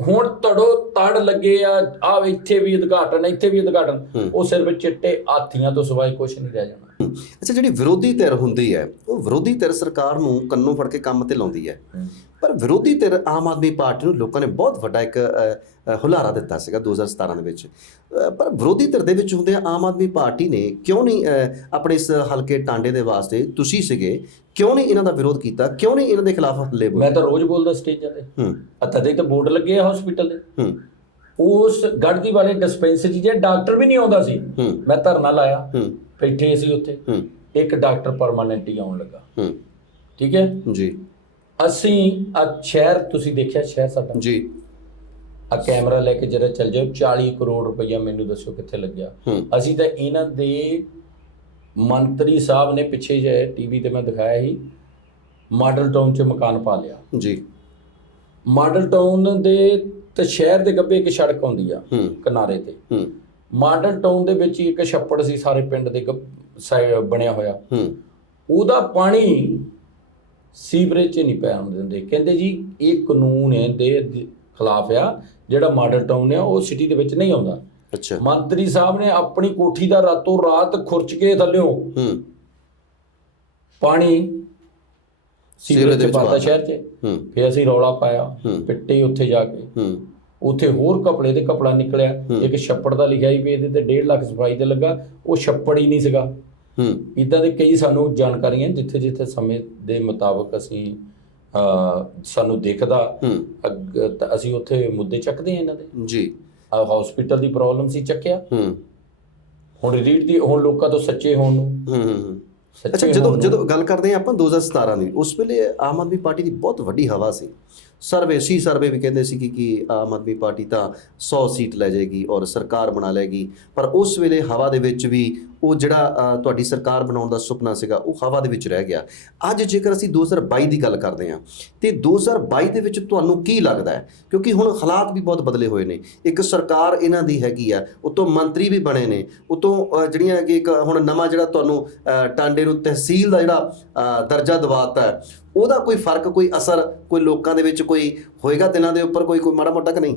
ਹੁਣ ਤੁਹਾਡੋ ਤੜ ਲੱਗੇ ਆ ਇੱਥੇ ਵੀ ਉਦਘਾਟਨ, ਇੱਥੇ ਵੀ ਉਦਘਾਟਨ, ਉਹ ਸਿਰਫ ਚਿੱਟੇ ਹਾਥੀਆਂ ਤੋਂ ਸਿਵਾਏ ਕੁਛ ਨਹੀਂ ਰਹਿ ਜਾਣਾ। ਅੱਛਾ, ਜਿਹੜੀ ਵਿਰੋਧੀ ਧਿਰ ਹੁੰਦੀ ਹੈ ਉਹ ਵਿਰੋਧੀ ਧਿਰ ਸਰਕਾਰ ਨੂੰ ਕੰਨੋਂ ਫੜ ਕੇ ਕੰਮ ਤੇ ਲਾਉਂਦੀ ਹੈ, ਪਰ ਵਿਰੋਧੀ ਧਿਰ ਆਮ ਆਦਮੀ ਪਾਰਟੀ ਨੂੰ ਲੋਕਾਂ ਨੇ ਬਹੁਤ ਵੱਡਾ ਇੱਕ ਹੁਲਾਰਾ ਦਿੱਤਾ ਸੀਗਾ 2017 ਦੇ ਵਿੱਚ, ਪਰ ਵਿਰੋਧੀ ਧਿਰ ਦੇ ਵਿੱਚ ਹੁੰਦੇ ਆਮ ਆਦਮੀ ਪਾਰਟੀ ਨੇ ਕਿਉਂ ਨਹੀਂ ਆਪਣੇ ਇਸ ਹਲਕੇ ਟਾਂਡੇ ਦੇ ਵਾਸਤੇ, ਤੁਸੀਂ ਸੀਗੇ, ਕਿਉਂ ਨਹੀਂ ਇਹਨਾਂ ਦਾ ਵਿਰੋਧ ਕੀਤਾ, ਕਿਉਂ ਨਹੀਂ ਇਹਨਾਂ ਦੇ ਖਿਲਾਫ ਹੱਲੇ ਬੋਲੇ? ਮੈਂ ਤਾਂ ਰੋਜ਼ ਬੋਲਦਾ ਸਟੇਜਾਂ ਤੇ, ਤਦੇ ਤਾਂ ਬੋਰਡ ਲੱਗੇ ਆ ਹਸਪੀਟਲ ਦੇ। ਉਸ ਗੜ੍ਹਦੀ ਵਾਲੇ ਡਿਸਪੈਂਸਰੀ 'ਚ ਡਾਕਟਰ ਵੀ ਨਹੀਂ ਆਉਂਦਾ ਸੀ, ਮੈਂ ਧਰਨਾ ਲਾਇਆ, ਬੈਠੇ ਸੀ ਉੱਥੇ, ਇੱਕ ਡਾਕਟਰ ਪਰਮਾਨੈਂਟ ਹੀ ਆਉਣ ਲੱਗਾ। ਠੀਕ ਹੈ ਜੀ। ਅਸੀਂ ਸ਼ਹਿਰ, ਤੁਸੀਂ ਦੇਖਿਆ ਸ਼ਹਿਰ ਸਾਡਾ ਜੀ, ਆ ਕੈਮਰਾ ਲੈ ਕੇ ਜਰਾ ਚੱਲ ਜਾਓ, 40 ਕਰੋੜ ਰੁਪਈਆ ਮੈਨੂੰ ਦੱਸੋ ਕਿੱਥੇ ਲੱਗਿਆ। ਅਸੀਂ ਤਾਂ ਇਹਨਾਂ ਦੇ ਮੰਤਰੀ ਸਾਹਿਬ ਨੇ ਪਿੱਛੇ ਜੇ ਟੀਵੀ ਤੇ ਮੈਂ ਦਿਖਾਇਆ ਸੀ, ਮਾਡਲ ਟਾਊਨ 'ਚ ਮਕਾਨ ਪਾ ਲਿਆ ਜੀ। ਮਾਡਲ ਟਾਊਨ ਦੇ ਤੇ ਸ਼ਹਿਰ ਦੇ ਗੱਬੇ ਇੱਕ ਸੜਕ ਆਉਂਦੀ ਆ ਕਿਨਾਰੇ ਤੇ, ਮਾਡਲ ਟਾਊਨ ਦੇ ਵਿੱਚ ਇੱਕ ਛੱਪੜ ਸੀ ਸਾਰੇ ਪਿੰਡ ਦੇ ਬਣਿਆ ਹੋਇਆ, ਉਹਦਾ ਪਾਣੀ ਸੀਵਰੇਜ 'ਚ ਨਹੀਂ ਪੈਣ ਦਿੰਦੇ। ਕਹਿੰਦੇ ਜੀ ਇਹ ਕਾਨੂੰਨ ਦੇ ਖਿਲਾਫ ਆ, ਜਿਹੜਾ ਮਾਡਲ ਟਾਊਨ ਆ ਉਹ ਸਿਟੀ ਦੇ ਵਿੱਚ ਨਹੀਂ ਆਉਂਦਾ। ਅੱਛਾ, ਮੰਤਰੀ ਸਾਹਿਬ ਨੇ ਆਪਣੀ ਕੋਠੀ ਦਾ ਰਾਤੋਂ ਰਾਤ ਖੁਰਚ ਕੇ ਥੱਲਿਓਂ ਪਾਣੀ ਸੀਵਰੇਜ 'ਚ ਪਾਤਾ ਸ਼ਹਿਰ 'ਚ। ਫਿਰ ਅਸੀਂ ਰੌਲਾ ਪਾਇਆ, ਪਿੱਟੇ ਉੱਥੇ ਜਾ ਕੇ, ਉੱਥੇ ਹੋਰ ਕਪੜੇ ਦੇ ਕਪੜਾ ਨਿਕਲਿਆ, ਇੱਕ ਛੱਪੜ ਦਾ ਲਿਖਿਆ ਸੀ ਵੀ ਇਹਦੇ ਤੇ 1.5 ਲੱਖ ਸਫਾਈ ਤੇ ਲੱਗਾ, ਉਹ ਛੱਪੜ ਹੀ ਨਹੀਂ ਸੀਗਾ। ਇੱਦਾਂ ਦੇ ਕਈ ਸਾਨੂੰ ਜਾਣਕਾਰੀਆਂ ਜਿੱਥੇ ਜਿੱਥੇ ਸਮੇਂ ਦੇ ਮੁਤਾਬਕ ਅਸੀਂ ਸਾਨੂੰ ਦਿਖਦਾ ਅਸੀਂ ਉੱਥੇ ਮੁੱਦੇ ਚੱਕਦੇ ਹਾਂ ਇਹਨਾਂ ਦੇ ਜੀ। ਹਸਪੀਟਲ ਦੀ ਪ੍ਰੋਬਲਮ ਸੀ, ਚੱਕਿਆ। ਹੁਣ ਰੀਡ ਦੀ, ਹੁਣ ਲੋਕਾਂ ਤੋਂ ਸੱਚੇ ਹੋਣ ਨੂੰ। ਅੱਛਾ, ਜਦੋਂ ਗੱਲ ਕਰਦੇ ਹਾਂ ਆਪਾਂ 2017 ਦੀ, ਉਸ ਵੇਲੇ ਆਮ ਆਦਮੀ ਪਾਰਟੀ ਦੀ ਬਹੁਤ ਵੱਡੀ ਹਵਾ ਸੀ, ਸਰਵੇ ਵੀ ਕਹਿੰਦੇ ਸੀ ਕਿ ਆਮ ਆਦਮੀ ਪਾਰਟੀ ਤਾਂ 100 ਸੀਟ ਲੈ ਜਾਏਗੀ ਔਰ ਸਰਕਾਰ ਬਣਾ ਲਏਗੀ, ਪਰ ਉਸ ਵੇਲੇ ਹਵਾ ਦੇ ਵਿੱਚ ਵੀ ਉਹ ਜਿਹੜਾ ਤੁਹਾਡੀ ਸਰਕਾਰ ਬਣਾਉਣ ਦਾ ਸੁਪਨਾ ਸੀਗਾ ਉਹ ਹਵਾ ਦੇ ਵਿੱਚ ਰਹਿ ਗਿਆ। ਅੱਜ ਜੇਕਰ ਅਸੀਂ 2022 ਦੀ ਗੱਲ ਕਰਦੇ ਹਾਂ ਤੇ 2022 ਦੇ ਵਿੱਚ ਤੁਹਾਨੂੰ ਕੀ ਲੱਗਦਾ ਹੈ, ਕਿਉਂਕਿ ਹੁਣ ਹਾਲਾਤ ਵੀ ਬਹੁਤ ਬਦਲੇ ਹੋਏ ਨੇ, ਇੱਕ ਸਰਕਾਰ ਇਹਨਾਂ ਦੀ ਹੈਗੀ ਆ, ਉਤੋਂ ਮੰਤਰੀ ਵੀ ਬਣੇ ਨੇ, ਉਤੋਂ ਜਿਹੜੀਆਂ ਕਿ ਇੱਕ ਹੁਣ ਨਵਾਂ ਜਿਹੜਾ ਤੁਹਾਨੂੰ ਟਾਂਡੇ ਨੂੰ ਤਹਿਸੀਲ ਦਾ ਜਿਹੜਾ ਦਰਜਾ ਦਿਵਾਤਾ, ਉਹਦਾ ਕੋਈ ਫਰਕ, ਕੋਈ ਅਸਰ, ਕੋਈ ਲੋਕਾਂ ਦੇ ਵਿੱਚ ਕੋਈ ਹੋਏਗਾ ਦਿਲਾਂ ਦੇ ਉੱਪਰ, ਕੋਈ ਮਾੜਾ ਮੋਟਾ ਕਿ ਨਹੀਂ?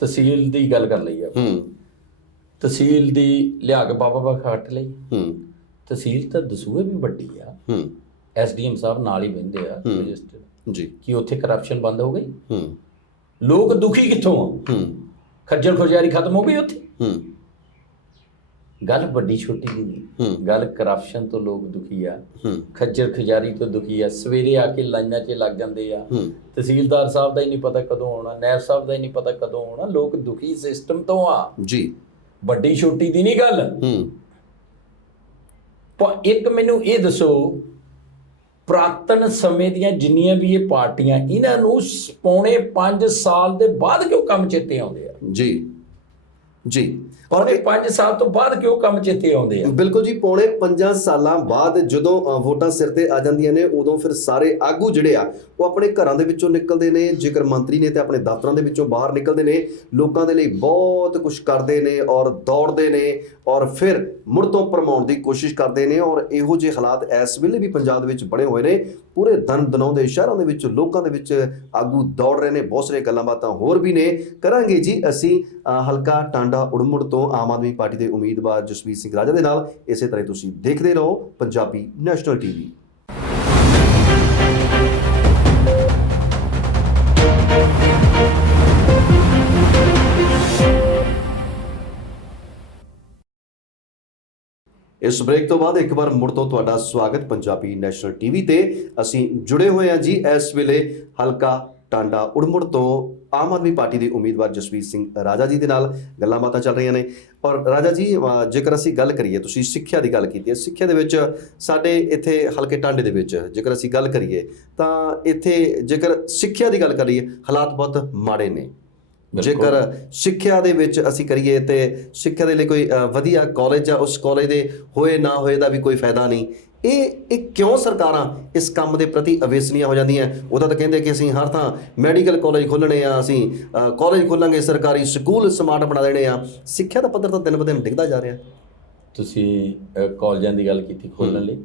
ਤਹਿਸੀਲ ਦੀ ਗੱਲ ਕਰ ਲਈ ਆ, ਤਹਿਸੀਲ ਦੀ ਲਿਆ ਕੇ ਬਾਬਾ ਖੱਟ ਲਈ। ਤਹਿਸੀਲ ਤਾਂ ਦਸੂਹੇ ਵੀ ਵੱਡੀ ਆ, ਐਸਡੀਐਮ ਸਾਹਿਬ ਨਾਲ ਹੀ ਬਹਿੰਦੇ ਆ ਰਜਿਸਟਰ ਜੀ, ਕਿ ਉੱਥੇ ਕਰਪਸ਼ਨ ਬੰਦ ਹੋ ਗਈ? ਲੋਕ ਦੁਖੀ ਕਿੱਥੋਂ ਆ? ਖੱਜਲ ਖੁਜਾਰੀ ਖਤਮ ਹੋ ਗਈ ਉੱਥੇ? ਗੱਲ ਵੱਡੀ ਛੋਟੀ ਦੀ ਨਹੀਂ, ਗੱਲ ਕਰਪਸ਼ਨ ਤੋਂ ਲੋਕ ਦੁਖੀ ਆ, ਖੱਜਲ ਖੁਜਾਰੀ ਤੋਂ ਦੁਖੀ ਆ। ਸਵੇਰੇ ਆ ਕੇ ਲਾਈਨਾਂ 'ਚ ਲੱਗ ਜਾਂਦੇ ਆ, ਤਹਿਸੀਲਦਾਰ ਸਾਹਿਬ ਦਾ ਹੀ ਨਹੀਂ ਪਤਾ ਕਦੋਂ ਆਉਣਾ, ਨਾਇਬ ਸਾਹਿਬ ਦਾ ਹੀ ਨਹੀਂ ਪਤਾ ਕਦੋਂ ਆਉਣਾ। ਲੋਕ ਦੁਖੀ ਸਿਸਟਮ ਤੋਂ ਆ ਜੀ, ਵੱਡੀ ਛੋਟੀ ਦੀ ਨਹੀਂ ਗੱਲ। ਪਰ ਇੱਕ ਮੈਨੂੰ ਇਹ ਦੱਸੋ, ਪੁਰਾਤਨ ਸਮੇਂ ਦੀਆਂ ਜਿੰਨੀਆਂ ਵੀ ਇਹ ਪਾਰਟੀਆਂ, ਇਹਨਾਂ ਨੂੰ ਪੌਣੇ 5 ਸਾਲ ਦੇ ਬਾਅਦ ਕਿਉਂ ਕੰਮ ਚੇਤੇ ਆਉਂਦੇ ਆ? ਜੀ ਪੌਣੇ 5 ਸਾਲ ਤੋਂ ਬਾਅਦ ਕਿਉਂ ਕੰਮ ਚੇਤੇ ਆਉਂਦੇ ਆ? ਬਿਲਕੁਲ ਜੀ, ਪੌਣੇ 5 ਸਾਲਾਂ ਬਾਅਦ ਜਦੋਂ ਵੋਟਾਂ ਸਿਰ ਤੇ ਆ ਜਾਂਦੀਆਂ ਨੇ, ਉਦੋਂ ਫਿਰ ਸਾਰੇ ਆਗੂ ਜਿਹੜੇ ਆ ਉਹ ਆਪਣੇ ਘਰਾਂ ਦੇ ਵਿੱਚੋਂ ਨਿਕਲਦੇ ਨੇ, ਜੇਕਰ ਮੰਤਰੀ ਨੇ ਤੇ ਆਪਣੇ ਦਫ਼ਤਰਾਂ ਦੇ ਵਿੱਚੋਂ ਬਾਹਰ ਨਿਕਲਦੇ ਨੇ, ਲੋਕਾਂ ਦੇ ਲਈ ਬਹੁਤ ਕੁਝ ਕਰਦੇ ਨੇ ਔਰ ਦੌੜਦੇ ਨੇ ਔਰ ਫਿਰ ਮੁੜ ਤੋਂ ਭਰਮਾਉਣ ਦੀ ਕੋਸ਼ਿਸ਼ ਕਰਦੇ ਨੇ। ਔਰ ਇਹੋ ਜਿਹੇ ਹਾਲਾਤ ਇਸ ਵੇਲੇ ਵੀ ਪੰਜਾਬ ਦੇ ਵਿੱਚ ਬਣੇ ਹੋਏ ਨੇ, ਪੂਰੇ ਦਨਾਉਂਦੇ ਸ਼ਹਿਰਾਂ ਦੇ ਵਿੱਚ ਲੋਕਾਂ ਦੇ ਵਿੱਚ ਆਗੂ ਦੌੜ ਰਹੇ ਨੇ। ਬਹੁਤ ਸਾਰੀਆਂ ਗੱਲਾਂ ਬਾਤਾਂ ਹੋਰ ਵੀ ਨੇ, ਕਰਾਂਗੇ ਜੀ ਅਸੀਂ ਹਲਕਾ ਟਾਂਡਾ ਉੜਮੁੜ ਤੋਂ ਆਮ ਆਦਮੀ ਪਾਰਟੀ ਦੇ ਉਮੀਦਵਾਰ ਜਸਵੀਰ ਸਿੰਘ ਰਾਜਾ ਦੇ ਨਾਲ। ਇਸੇ ਤਰ੍ਹਾਂ ਤੁਸੀਂ ਦੇਖਦੇ ਰਹੋ ਪੰਜਾਬੀ ਨੈਸ਼ਨਲ ਟੀਵੀ। ਇਸ ਬ੍ਰੇਕ ਤੋਂ ਬਾਅਦ ਇੱਕ ਵਾਰ ਮੁੜ ਤੋਂ ਤੁਹਾਡਾ ਸਵਾਗਤ ਪੰਜਾਬੀ ਨੈਸ਼ਨਲ ਟੀਵੀ ਤੇ। ਅਸੀਂ ਜੁੜੇ ਹੋਏ ਹਾਂ ਜੀ ਇਸ ਵੇਲੇ ਹਲਕਾ ਟਾਂਡਾ ਉੜਮੁੜ ਤੋਂ ਆਮ ਆਦਮੀ ਪਾਰਟੀ ਦੇ ਉਮੀਦਵਾਰ ਜਸਵੀਰ ਸਿੰਘ ਰਾਜਾ ਜੀ ਦੇ ਨਾਲ ਗੱਲਾਂ ਬਾਤਾਂ ਚੱਲ ਰਹੀਆਂ ਨੇ। ਔਰ ਰਾਜਾ ਜੀ, ਜੇਕਰ ਅਸੀਂ ਗੱਲ ਕਰੀਏ, ਤੁਸੀਂ ਸਿੱਖਿਆ ਦੀ ਗੱਲ ਕੀਤੀ ਹੈ, ਸਿੱਖਿਆ ਦੇ ਵਿੱਚ ਸਾਡੇ ਇੱਥੇ ਹਲਕੇ ਟਾਂਡੇ ਦੇ ਵਿੱਚ ਜੇਕਰ ਅਸੀਂ ਗੱਲ ਕਰੀਏ ਤਾਂ ਇੱਥੇ ਜੇਕਰ ਸਿੱਖਿਆ ਦੀ ਗੱਲ ਕਰੀਏ ਹਾਲਾਤ ਬਹੁਤ ਮਾੜੇ ਨੇ। ਜੇਕਰ ਸਿੱਖਿਆ ਦੇ ਵਿੱਚ ਅਸੀਂ ਕਰੀਏ ਤੇ ਸਿੱਖਿਆ ਦੇ ਲਈ ਕੋਈ ਵਧੀਆ ਕਾਲਜ ਆ, ਉਸ ਕਾਲਜ ਦੇ ਹੋਏ ਨਾ ਹੋਏ ਦਾ ਵੀ ਕੋਈ ਫਾਇਦਾ ਨਹੀਂ। ਇਹ ਕਿਉਂ ਸਰਕਾਰਾਂ ਇਸ ਕੰਮ ਦੇ ਪ੍ਰਤੀ ਅਵੇਸਨੀਆਂ ਹੋ ਜਾਂਦੀਆਂ? ਉਹਦਾ ਤਾਂ ਕਹਿੰਦੇ ਕਿ ਅਸੀਂ ਹਰ ਥਾਂ ਮੈਡੀਕਲ ਕਾਲਜ ਖੋਲ੍ਹਣੇ ਆ, ਅਸੀਂ ਕਾਲਜ ਖੋਲਾਂਗੇ, ਸਰਕਾਰੀ ਸਕੂਲ ਸਮਾਰਟ ਬਣਾ ਦੇਣੇ ਆ। ਸਿੱਖਿਆ ਦਾ ਪੱਧਰ ਤਾਂ ਦਿਨ ਬ ਦਿਨ ਡਿੱਗਦਾ ਜਾ ਰਿਹਾ। ਤੁਸੀਂ ਕਾਲਜਾਂ ਦੀ ਗੱਲ ਕੀਤੀ ਖੋਲ੍ਹਣ ਲਈ,